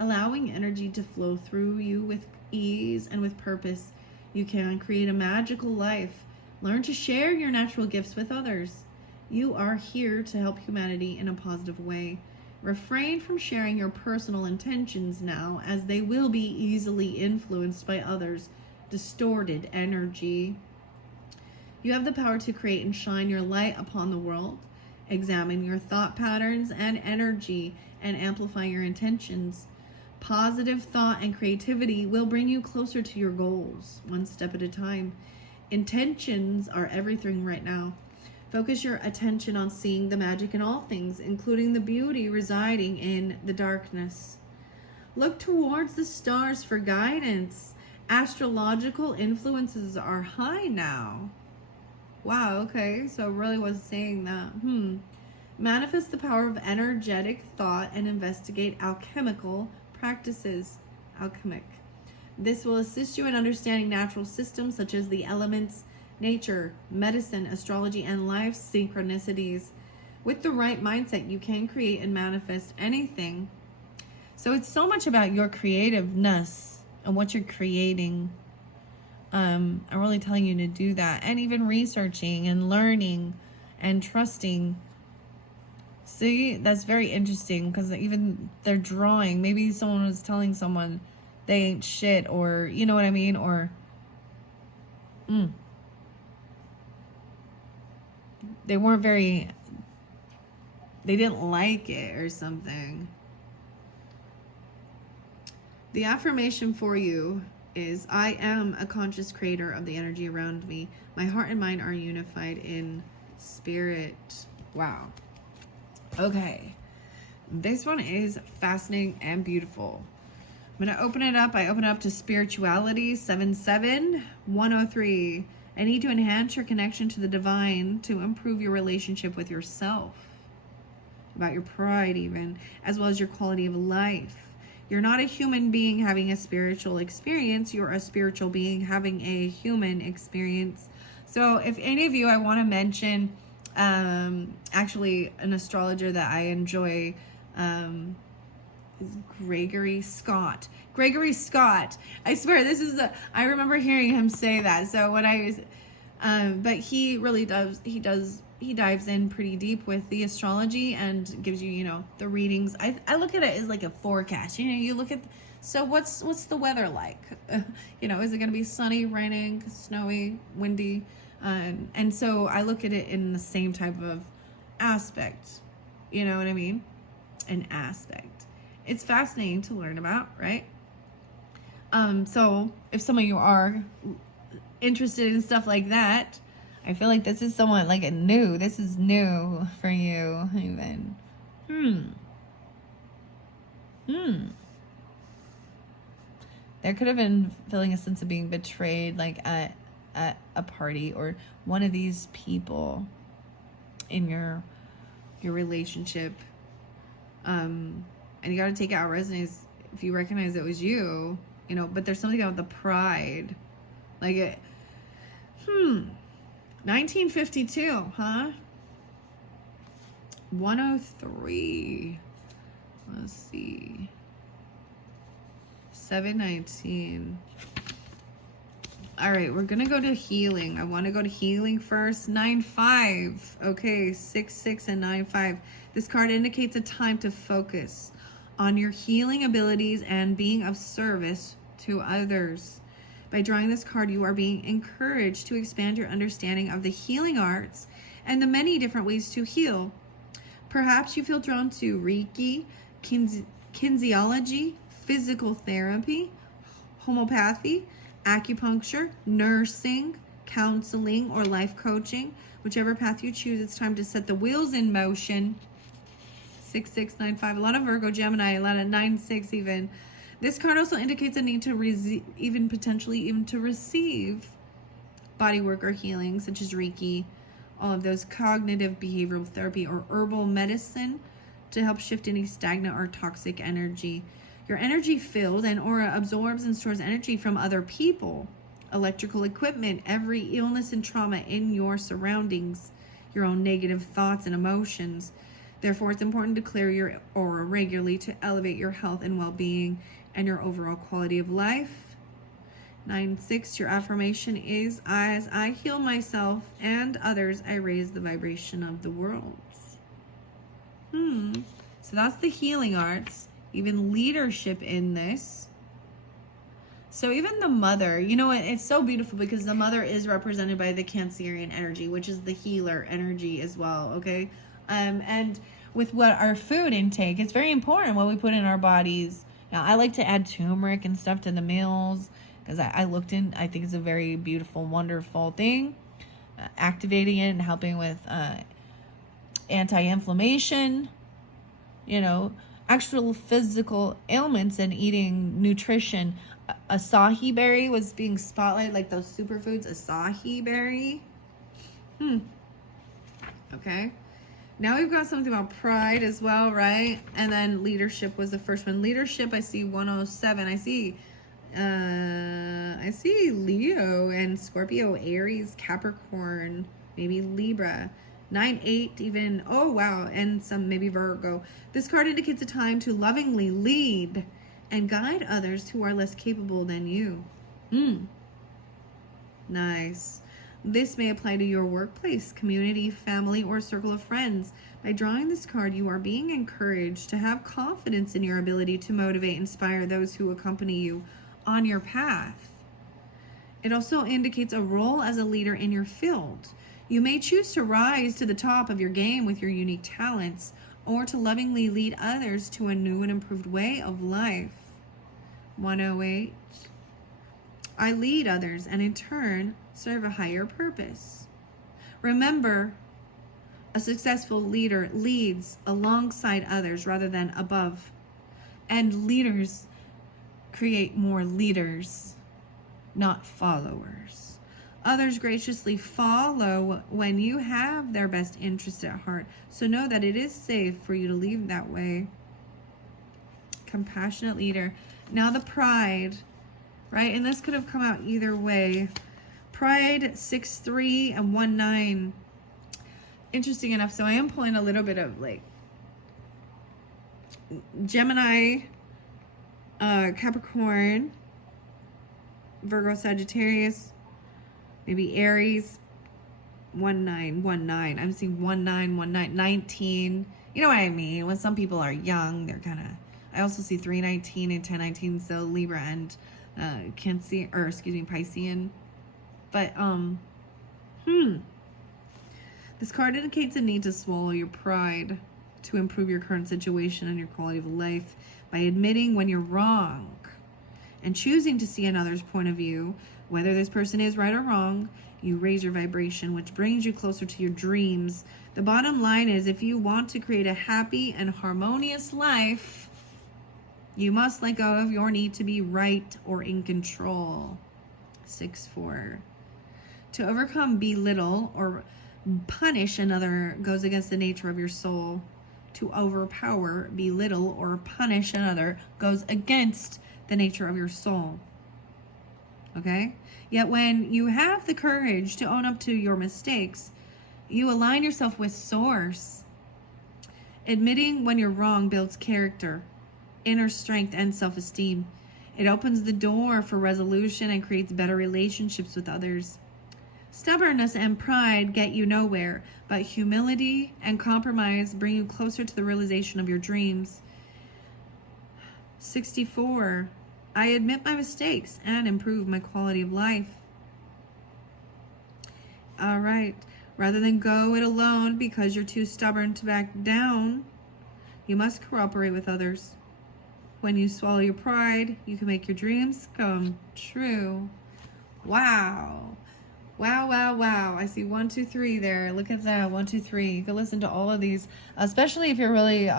Allowing energy to flow through you with ease and with purpose, you can create a magical life. Learn to share your natural gifts with others. You are here to help humanity in a positive way. Refrain from sharing your personal intentions now, as they will be easily influenced by others. distorted energy. You have the power to create and shine your light upon the world. Examine your thought patterns and energy and amplify your intentions. Positive thought and creativity will bring you closer to your goals, one step at a time. Intentions are everything right now. Focus your attention on seeing the magic in all things, including the beauty residing in the darkness. Look towards the stars for guidance. Astrological influences are high now. Wow, okay, so it really was saying that. Manifest the power of energetic thought and investigate alchemical practices. Alchemic. This will assist you in understanding natural systems such as the elements, nature, medicine, astrology, and life synchronicities. With the right mindset, you can create and manifest anything. So it's so much about your creativeness and what you're creating. I'm really telling you to do that, and even researching and learning and trusting. See, that's very interesting, because even they're drawing. Maybe someone was telling someone they ain't shit, or you know what I mean, or they weren't very, they didn't like it or something. The affirmation for you is, I am a conscious creator of the energy around me. My heart and mind are unified in spirit. Wow. Okay. This one is fascinating and beautiful. I'm going to open it up. I open it up to spirituality, 77103. I need to enhance your connection to the divine to improve your relationship with yourself, about your pride even, as well as your quality of life. You're not a human being having a spiritual experience. You're a spiritual being having a human experience. So if any of you, I want to mention actually an astrologer that I enjoy, is Gregory Scott. Gregory Scott. I swear, this is I remember hearing him say that. So when I was, but he really does, he dives in pretty deep with the astrology and gives you, the readings. I look at it as like a forecast. You look at, so what's the weather like? Is it going to be sunny, raining, snowy, windy? And so I look at it in the same type of aspect. You know what I mean? An aspect. It's fascinating to learn about, right? So if some of you are interested in stuff like that, I feel like this is somewhat like this is new for you even. There could have been feeling a sense of being betrayed, like at a party, or one of these people in your relationship. And you got to take out resonates if you recognize it was you, but there's something about the pride. Like it, 1952, huh? 103. Let's see. 719. All right, we're going to go to healing. I want to go to healing first. 9-5. Okay, 6-6 and 9-5. This card indicates a time to focus on your healing abilities and being of service to others. By drawing this card, you are being encouraged to expand your understanding of the healing arts and the many different ways to heal. Perhaps you feel drawn to Reiki, kinesiology, physical therapy, homeopathy, acupuncture, nursing, counseling, or life coaching. Whichever path you choose, it's time to set the wheels in motion. 6-6-9-5. A lot of Virgo, Gemini, a lot of 9-6 even. This card also indicates a need to potentially to receive body work or healing, such as Reiki, all of those, cognitive behavioral therapy, or herbal medicine to help shift any stagnant or toxic energy. Your energy field and aura absorbs and stores energy from other people, electrical equipment, every illness and trauma in your surroundings, your own negative thoughts and emotions. Therefore, it's important to clear your aura regularly to elevate your health and well-being and your overall quality of life. 9-6, your affirmation is, as I heal myself and others, I raise the vibration of the world. So that's the healing arts, even leadership in this. So even the mother, you know, it's so beautiful because the mother is represented by the Cancerian energy, which is the healer energy as well, okay? And with what our food intake, it's very important what we put in our bodies. Now, I like to add turmeric and stuff to the meals because I looked in, I think it's a very beautiful, wonderful thing. Activating it and helping with anti-inflammation, you know, actual physical ailments, and eating nutrition. Acai berry was being spotlighted, like those superfoods. Acai berry. Okay. Now we've got something about pride as well, right? And then leadership was the first one. Leadership, I see 107. I see Leo and Scorpio, Aries, Capricorn, maybe Libra. 9, 8, even, oh wow, and some maybe Virgo. This card indicates a time to lovingly lead and guide others who are less capable than you. Nice. This may apply to your workplace, community, family, or circle of friends. By drawing this card, you are being encouraged to have confidence in your ability to motivate and inspire those who accompany you on your path. It also indicates a role as a leader in your field. You may choose to rise to the top of your game with your unique talents, or to lovingly lead others to a new and improved way of life. 108. I lead others and in turn serve a higher purpose. Remember, a successful leader leads alongside others rather than above. And leaders create more leaders, not followers. Others graciously follow when you have their best interest at heart. So know that it is safe for you to lead that way. Compassionate leader. Now the pride, right? And this could have come out either way. Pride 6-3 and 1-9. Interesting enough. So I am pulling a little bit of like Gemini, Capricorn, Virgo, Sagittarius, maybe Aries. 1-9. I'm seeing 1-9, 19. You know what I mean? When some people are young, they're kind of. I also see 3-19 and 10-19. So Libra and Cancer, or excuse me, Piscean. But this card indicates a need to swallow your pride to improve your current situation and your quality of life by admitting when you're wrong and choosing to see another's point of view. Whether this person is right or wrong, you raise your vibration, which brings you closer to your dreams. The bottom line is, if you want to create a happy and harmonious life, you must let go of your need to be right or in control. 6-4. To overcome, belittle, or punish another goes against the nature of your soul. To overpower, belittle, or punish another goes against the nature of your soul. Okay? Yet when you have the courage to own up to your mistakes, you align yourself with Source. Admitting when you're wrong builds character, inner strength, and self-esteem. It opens the door for resolution and creates better relationships with others. Stubbornness and pride get you nowhere, but humility and compromise bring you closer to the realization of your dreams. 64. I admit my mistakes and improve my quality of life. All right. Rather than go it alone because you're too stubborn to back down, you must cooperate with others. When you swallow your pride, you can make your dreams come true. Wow. Wow. I see 1, 2, 3 there. Look at that. 1, 2, 3. You can listen to all of these, especially if you're really,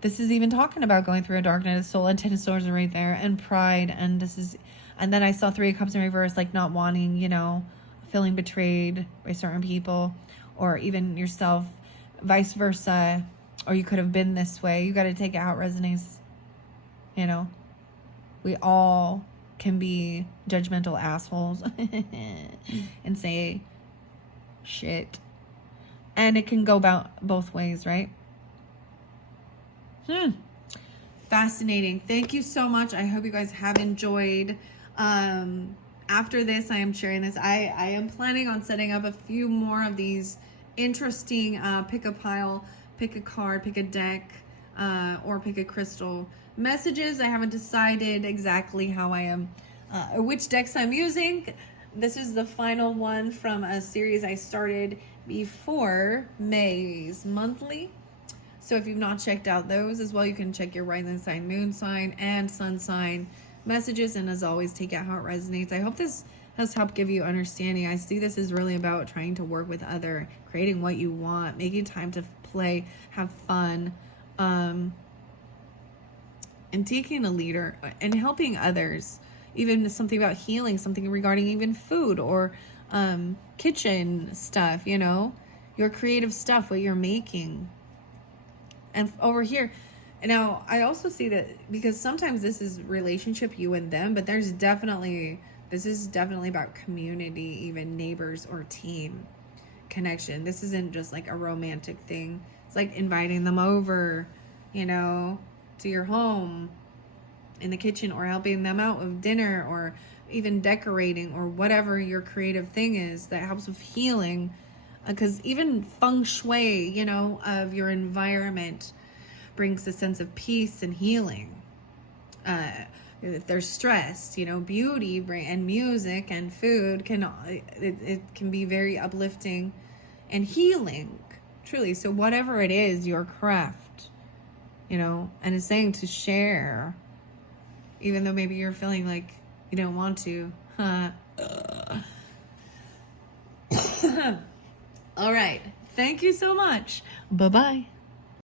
this is even talking about going through a dark night of the soul, and 10 of swords are right there, and pride. And then I saw 3 of cups in reverse, like not wanting, feeling betrayed by certain people, or even yourself, vice versa. Or you could have been this way. You got to take it how it resonates. We all can be judgmental assholes and say shit. And it can go about both ways, right? Fascinating. Thank you so much. I hope you guys have enjoyed. After this, I am sharing this. I am planning on setting up a few more of these interesting pick a pile, pick a card, pick a deck or pick a crystal. Messages, I haven't decided exactly how I am, which decks I'm using. This is the final one from a series I started before May's monthly. So if you've not checked out those as well, you can check your rising sign, moon sign, and sun sign messages. And as always, take out how it resonates. I hope this has helped give you understanding. I see this is really about trying to work with other, creating what you want, making time to play, have fun, and taking a leader and helping others. Even something about healing, something regarding even food or kitchen stuff, you know, your creative stuff, what you're making. And over here, now I also see that because sometimes this is relationship, you and them, but this is definitely about community, even neighbors or team connection. This isn't just like a romantic thing. It's like inviting them over, you know, to your home in the kitchen, or helping them out with dinner, or even decorating, or whatever your creative thing is that helps with healing. Because even feng shui, you know, of your environment brings a sense of peace and healing. If there's stress, you know, beauty and music and food it can be very uplifting and healing, truly. So whatever it is, your craft, you know, and it's saying to share, even though maybe you're feeling like you don't want to. All right. Thank you so much. Bye-bye.